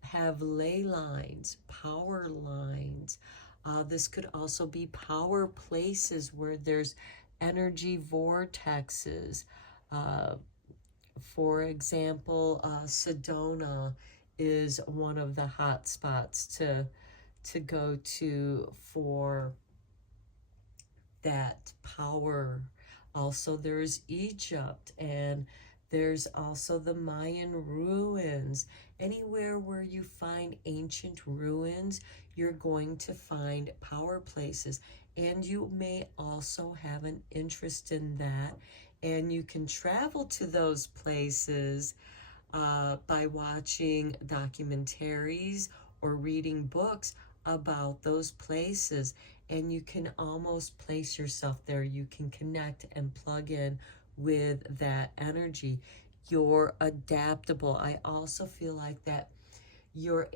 have ley lines, power lines. This could also be power places where there's energy vortexes. For example, Sedona is one of the hot spots to go to for that power. Also, there's Egypt, and there's also the Mayan ruins. Anywhere where you find ancient ruins, you're going to find power places. And you may also have an interest in that. And you can travel to those places by watching documentaries or reading books about those places. And you can almost place yourself there. You can connect and plug in with that energy. You're adaptable. I also feel like that you're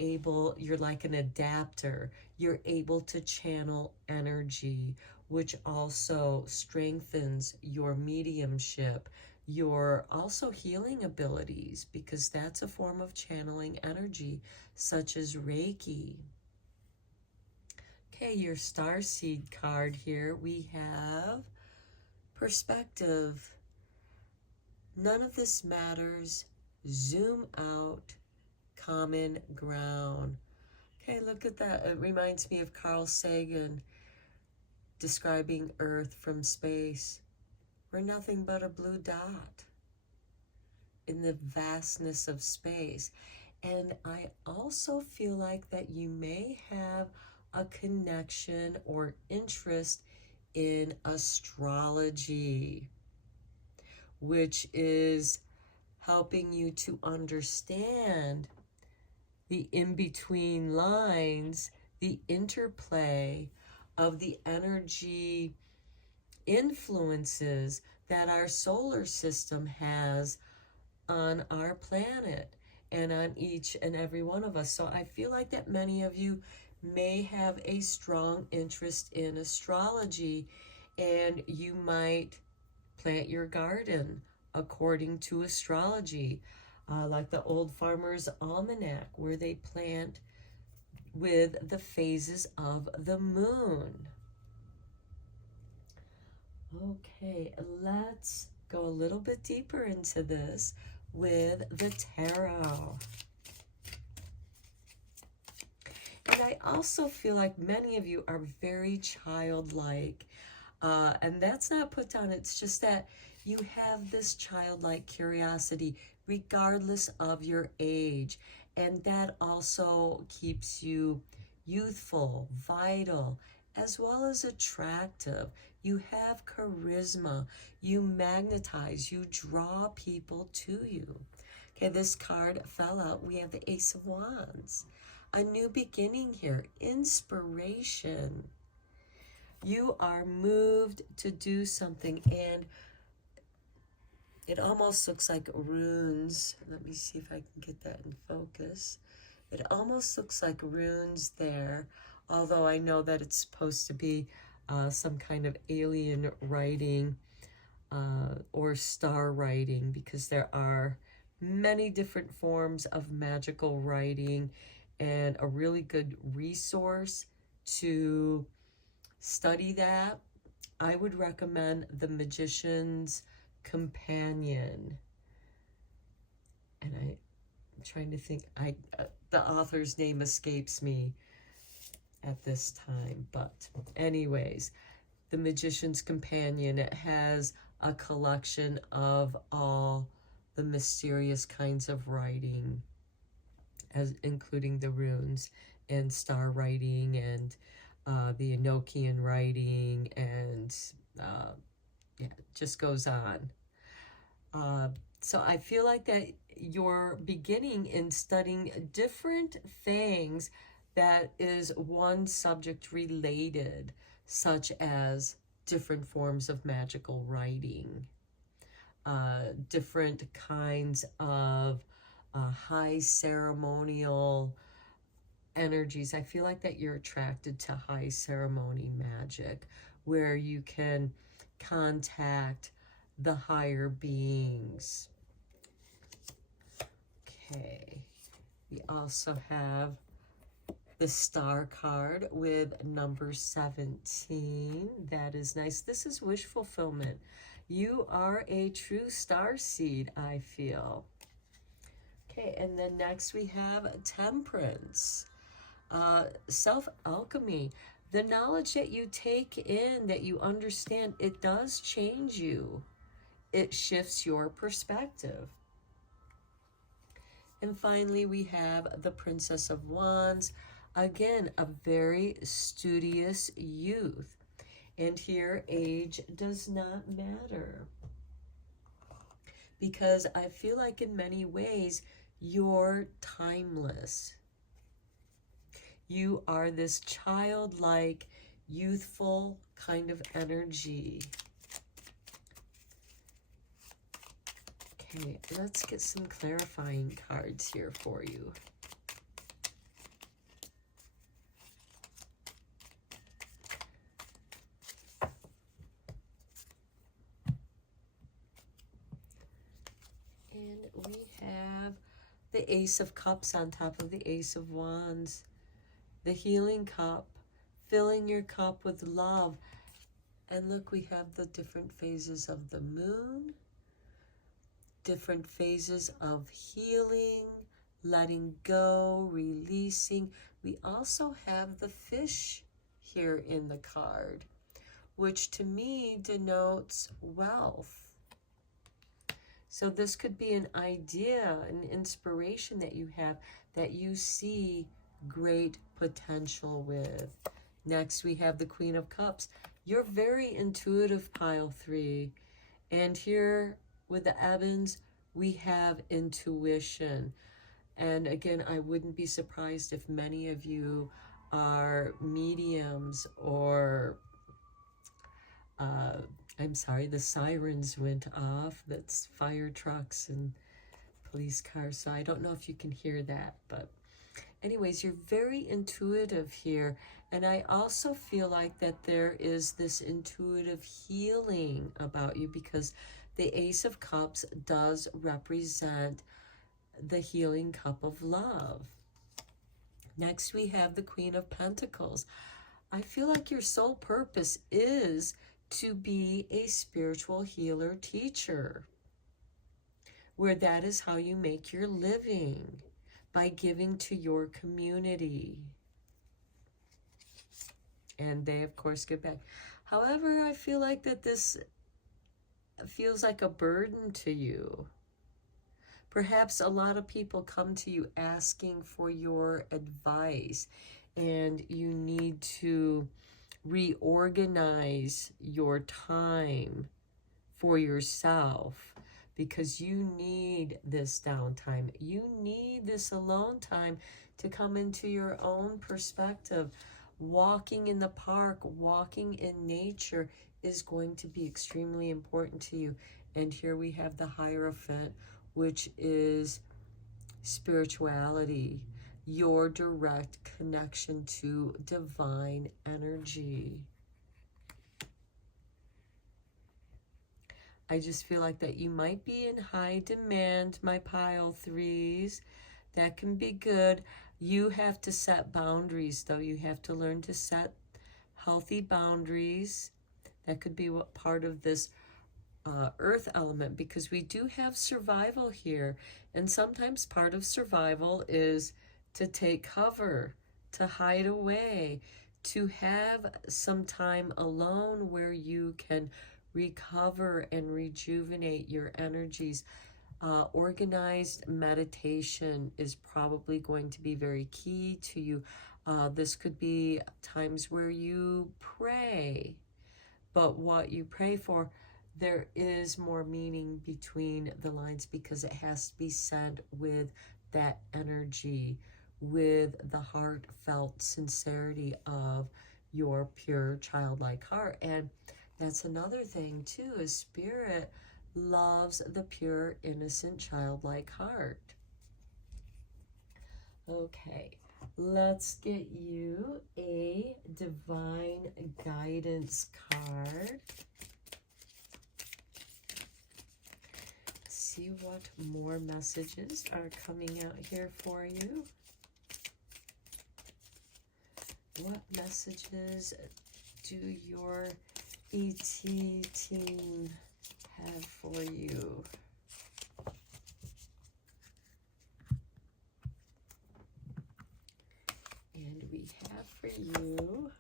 like an adapter. You're able to channel energy, which also strengthens your mediumship. your also healing abilities, because that's a form of channeling energy, such as Reiki. Okay, your starseed card here, we have perspective. None of this matters. Zoom out. Common ground. Okay, look at that. It reminds me of Carl Sagan describing Earth from space. We're nothing but a blue dot in the vastness of space. And I also feel like that you may have a connection or interest in astrology, which is helping you to understand the in-between lines, the interplay of the energy influences that our solar system has on our planet and on each and every one of us. So I feel like that many of you may have a strong interest in astrology, and you might plant your garden according to astrology, like the Old Farmer's Almanac, where they plant with the phases of the moon. Okay, let's go a little bit deeper into this with the tarot. And I also feel like many of you are very childlike. And that's not put down. It's just that you have this childlike curiosity regardless of your age. And that also keeps you youthful, vital, as well as attractive. You have charisma. You magnetize. You draw people to you. Okay, this card fell out. We have the Ace of Wands. A new beginning here. Inspiration. You are moved to do something, and it almost looks like runes. Let me see if I can get that in focus. It almost looks like runes there, although I know that it's supposed to be some kind of alien writing or star writing, because there are many different forms of magical writing, and a really good resource to study that, I would recommend The Magician's Companion. And I'm trying to think, the author's name escapes me at this time, but anyways, The Magician's Companion, it has a collection of all the mysterious kinds of writing, as including the runes and star writing and the Enochian writing, and yeah, it just goes on. So I feel like that you're beginning in studying different things that is one subject related, such as different forms of magical writing, different kinds of high ceremonial energies. I feel like that you're attracted to high ceremony magic, where you can contact the higher beings. Okay, we also have the star card with number 17. That is nice. This is wish fulfillment. You are a true star seed, I feel. Okay, and then next we have temperance. Self-alchemy. The knowledge that you take in, that you understand, it does change you. It shifts your perspective. And finally, we have the Princess of Wands. Again, a very studious youth. And here, age does not matter, because I feel like in many ways, you're timeless. You are this childlike, youthful kind of energy. Okay, let's get some clarifying cards here for you. And we have the Ace of Cups on top of the Ace of Wands. The healing cup, filling your cup with love. And look, we have the different phases of the moon, different phases of healing, letting go, releasing. We also have the fish here in the card, which to me denotes wealth. So this could be an idea, an inspiration that you have that you see great potential with. Next, we have the Queen of Cups. You're very intuitive, pile 3. And here with the Ebons, we have intuition. And again, I wouldn't be surprised if many of you are mediums or I'm sorry, the sirens went off. That's fire trucks and police cars. So I don't know if you can hear that. But anyways, you're very intuitive here. And I also feel like that there is this intuitive healing about you because the Ace of Cups does represent the healing cup of love. Next, we have the Queen of Pentacles. I feel like your sole purpose is to be a spiritual healer teacher, where that is how you make your living, by giving to your community. And they, of course, give back. However, I feel like that this feels like a burden to you. Perhaps a lot of people come to you asking for your advice, and you need to reorganize your time for yourself because you need this downtime. You need this alone time to come into your own perspective. Walking in the park, walking in nature is going to be extremely important to you. And here we have the Hierophant, which is spirituality, your direct connection to divine energy. I just feel like that you might be in high demand, my pile 3s. That can be good. You have to set boundaries, though. You have to learn to set healthy boundaries. That could be what part of this earth element, because we do have survival here. And sometimes part of survival is to take cover, to hide away, to have some time alone where you can recover and rejuvenate your energies. Organized meditation is probably going to be very key to you. This could be times where you pray, but what you pray for, there is more meaning between the lines because it has to be said with that energy, with the heartfelt sincerity of your pure childlike heart. And that's another thing too, is Spirit loves the pure, innocent, childlike heart. Okay, let's get you a divine guidance card. See what more messages are coming out here for you. What messages do your ET team have for you? And we have for you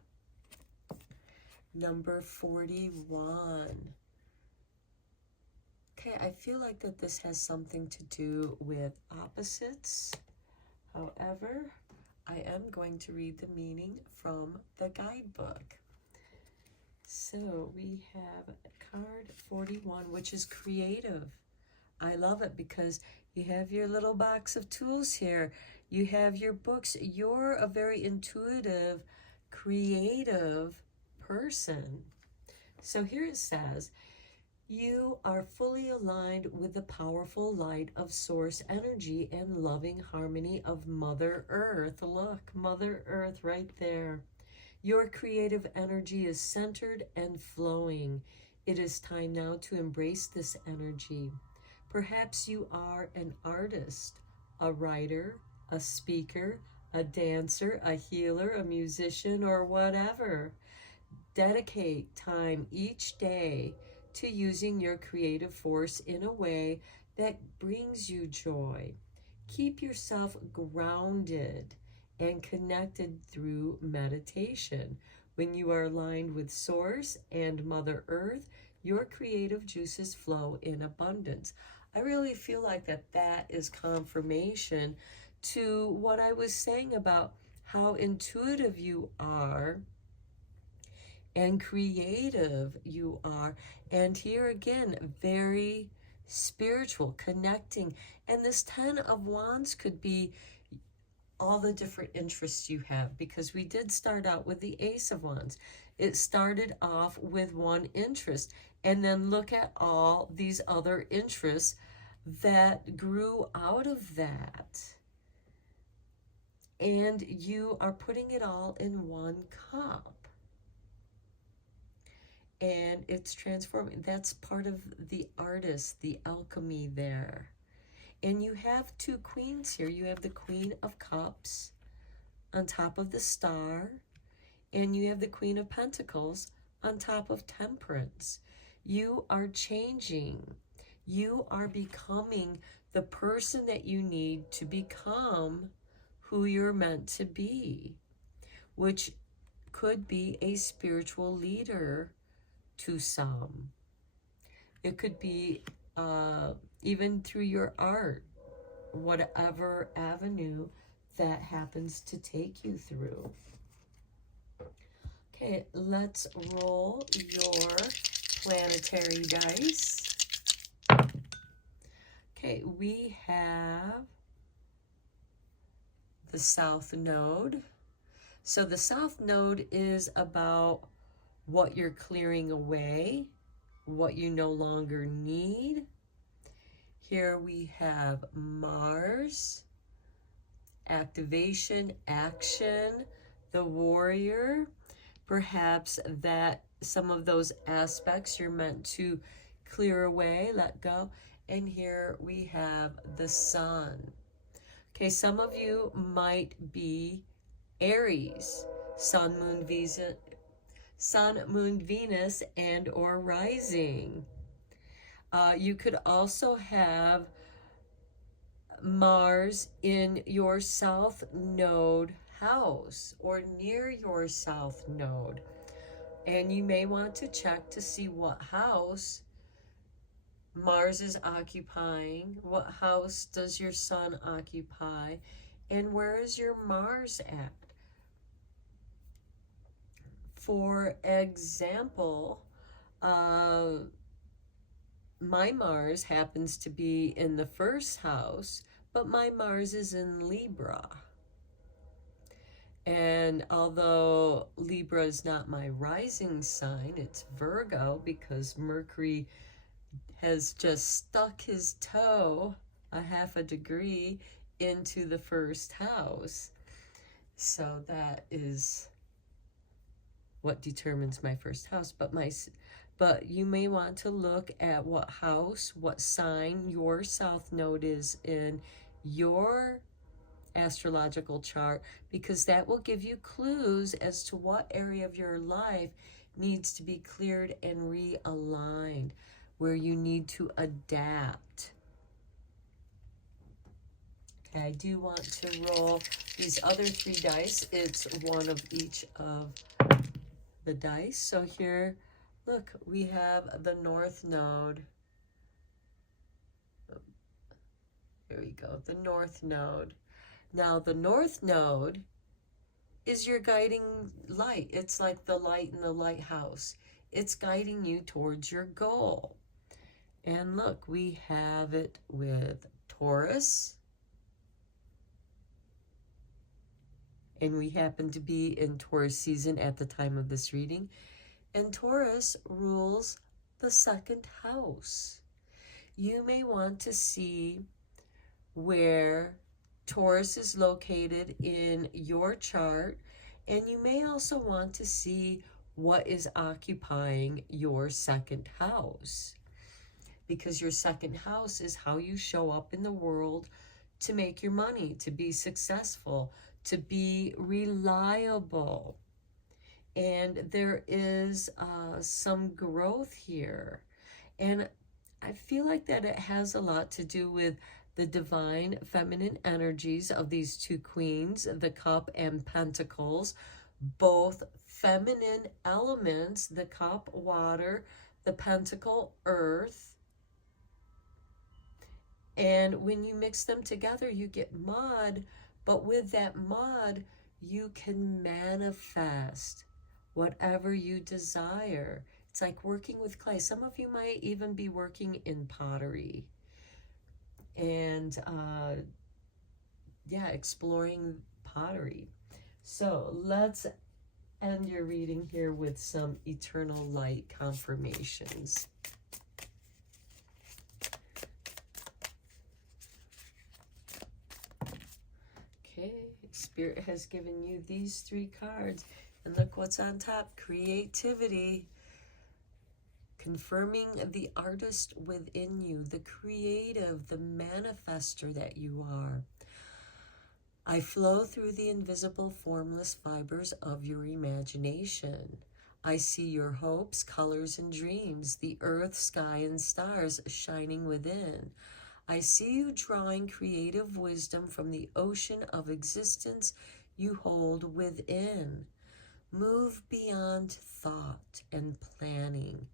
number 41. Okay, I feel like that this has something to do with opposites. However, I am going to read the meaning from the guidebook. So we have card 41, which is creative. I love it because you have your little box of tools here. You have your books. You're a very intuitive, creative person. So here it says, you are fully aligned with the powerful light of source energy and loving harmony of Mother Earth. Look, Mother Earth right there. Your creative energy is centered and flowing. It is time now to embrace this energy. Perhaps you are an artist, a writer, a speaker, a dancer, a healer, a musician, or whatever. Dedicate time each day to using your creative force in a way that brings you joy. Keep yourself grounded and connected through meditation. When you are aligned with Source and Mother Earth, your creative juices flow in abundance. I really feel like that is confirmation to what I was saying about how intuitive you are and creative you are. And here again, very spiritual, connecting. And this 10 of Wands could be all the different interests you have, because we did start out with the Ace of Wands. It started off with one interest, and then look at all these other interests that grew out of that. And you are putting it all in one cup. And it's transforming. That's part of the artist, the alchemy there. And you have two queens here. You have the Queen of Cups on top of the Star, and you have the Queen of Pentacles on top of Temperance. You are changing. You are becoming the person that you need to become who you're meant to be, which could be a spiritual leader to some. It could be even through your art, whatever avenue that happens to take you through. Okay, let's roll your planetary dice. Okay, we have the South Node. So the South Node is about what you're clearing away, what you no longer need. Here we have Mars, activation, action, the Warrior. Perhaps that some of those aspects you're meant to clear away, let go. And here we have the Sun. Okay, some of you might be Aries, Sun, Moon, Venus, and or rising. You could also have Mars in your South Node house or near your South Node. And you may want to check to see what house Mars is occupying, what house does your Sun occupy, and where is your Mars at? For example, my Mars happens to be in the first house, but my Mars is in Libra. And although Libra is not my rising sign, it's Virgo, because Mercury has just stuck his toe a half a degree into the first house. So that is what determines my first house. But you may want to look at what house, what sign your South Node is in your astrological chart, because that will give you clues as to what area of your life needs to be cleared and realigned, where you need to adapt. Okay, I do want to roll these other 3 dice. It's one of each of the dice. So here, look, we have the North Node. Here we go, the North Node. Now, the North Node is your guiding light. It's like the light in the lighthouse. It's guiding you towards your goal. And look, we have it with Taurus. And we happen to be in Taurus season at the time of this reading. And Taurus rules the 2nd house. You may want to see where Taurus is located in your chart, and you may also want to see what is occupying your 2nd house. because your second house is how you show up in the world to make your money, to be successful, to be reliable. And there is some growth here. And I feel like that it has a lot to do with the divine feminine energies of these two queens, the cup and pentacles, both feminine elements, the cup, water, the pentacle, earth. And when you mix them together, you get mud. But with that mud, you can manifest whatever you desire. It's like working with clay. Some of you might even be working in pottery and exploring pottery. So let's end your reading here with some eternal light confirmations. Okay, Spirit has given you these 3 cards, and look what's on top: creativity. Confirming the artist within you, the creative, the manifester that you are. I flow through the invisible, formless fibers of your imagination. I see your hopes, colors, and dreams, the earth, sky, and stars shining within. I see you drawing creative wisdom from the ocean of existence you hold within. Move beyond thought and planning,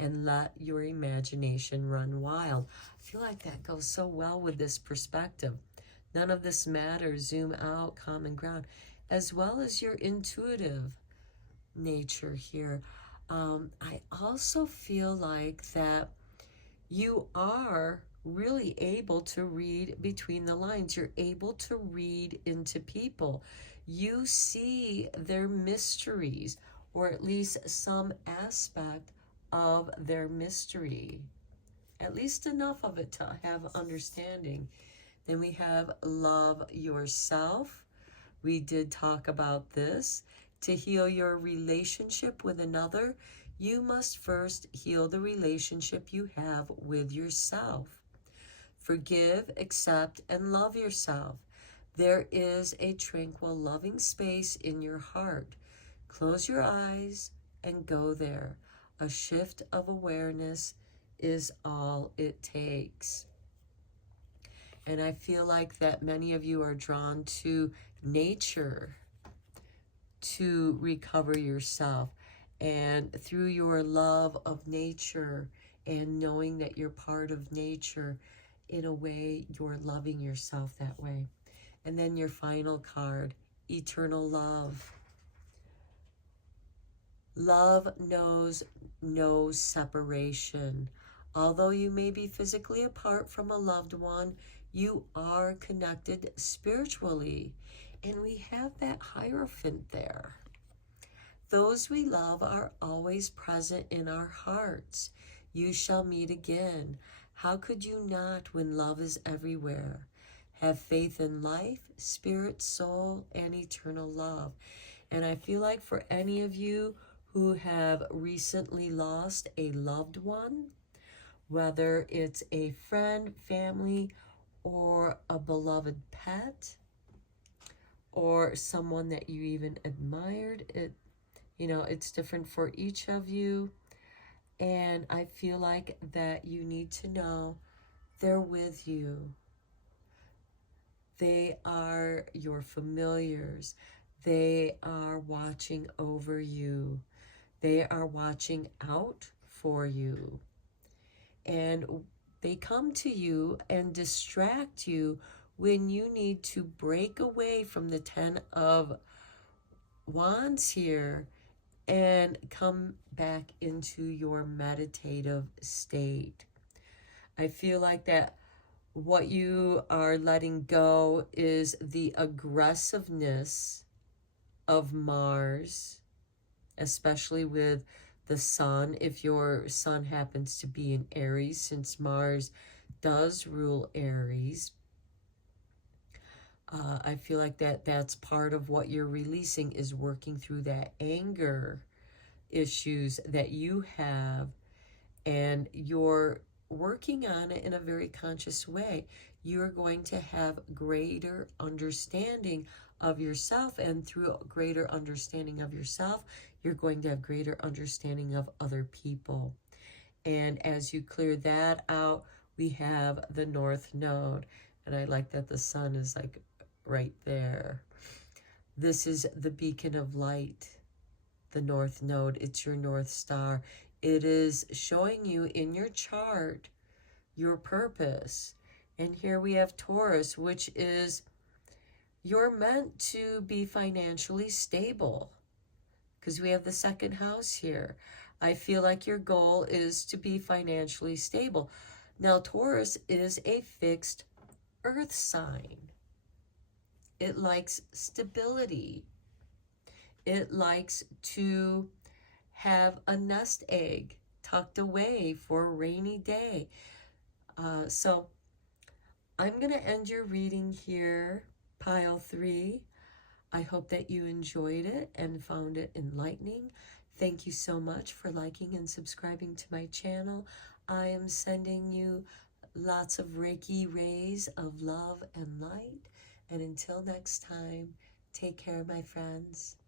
and let your imagination run wild. I feel like that goes so well with this perspective. None of this matters. Zoom out, common ground, as well as your intuitive nature here. I also feel like that you are really able to read between the lines. You're able to read into people. You see their mysteries, or at least some aspect of their mystery, at least enough of it to have understanding. Then we have love yourself. We did talk about this. To heal your relationship with another, you must first heal the relationship you have with yourself. Forgive, accept, and love yourself. There is a tranquil, loving space in your heart. Close your eyes and go there. A shift of awareness is all it takes. And I feel like that many of you are drawn to nature to recover yourself. And through your love of nature and knowing that you're part of nature, in a way, you're loving yourself that way. And then your final card, eternal love. Love knows no separation. Although you may be physically apart from a loved one, you are connected spiritually. And we have that Hierophant there. Those we love are always present in our hearts. You shall meet again. How could you not when love is everywhere? Have faith in life, spirit, soul, and eternal love. And I feel like for any of you who have recently lost a loved one, whether it's a friend, family, or a beloved pet, or someone that you even admired, it's different for each of you. And I feel like that you need to know they're with you. They are your familiars. They are watching over you. They are watching out for you. And they come to you and distract you when you need to break away from the 10 of Wands here and come back into your meditative state. I feel like that what you are letting go is the aggressiveness of Mars, especially with the sun. If your sun happens to be in Aries, since Mars does rule Aries, I feel like that's part of what you're releasing, is working through that anger issues that you have, and you're working on it in a very conscious way, you're going to have greater understanding of yourself, and through greater understanding of yourself, you're going to have greater understanding of other people. And as you clear that out, we have the North Node. And I like that the sun is like right there. This is the beacon of light, the North Node. It's your North Star. It is showing you in your chart your purpose. And here we have Taurus, which is you're meant to be financially stable, because we have the second house here. I feel like your goal is to be financially stable. Now, Taurus is a fixed earth sign. It likes stability. It likes to have a nest egg tucked away for a rainy day. So I'm going to end your reading here, pile 3. I hope that you enjoyed it and found it enlightening. Thank you so much for liking and subscribing to my channel. I am sending you lots of Reiki rays of love and light. And until next time, take care, my friends.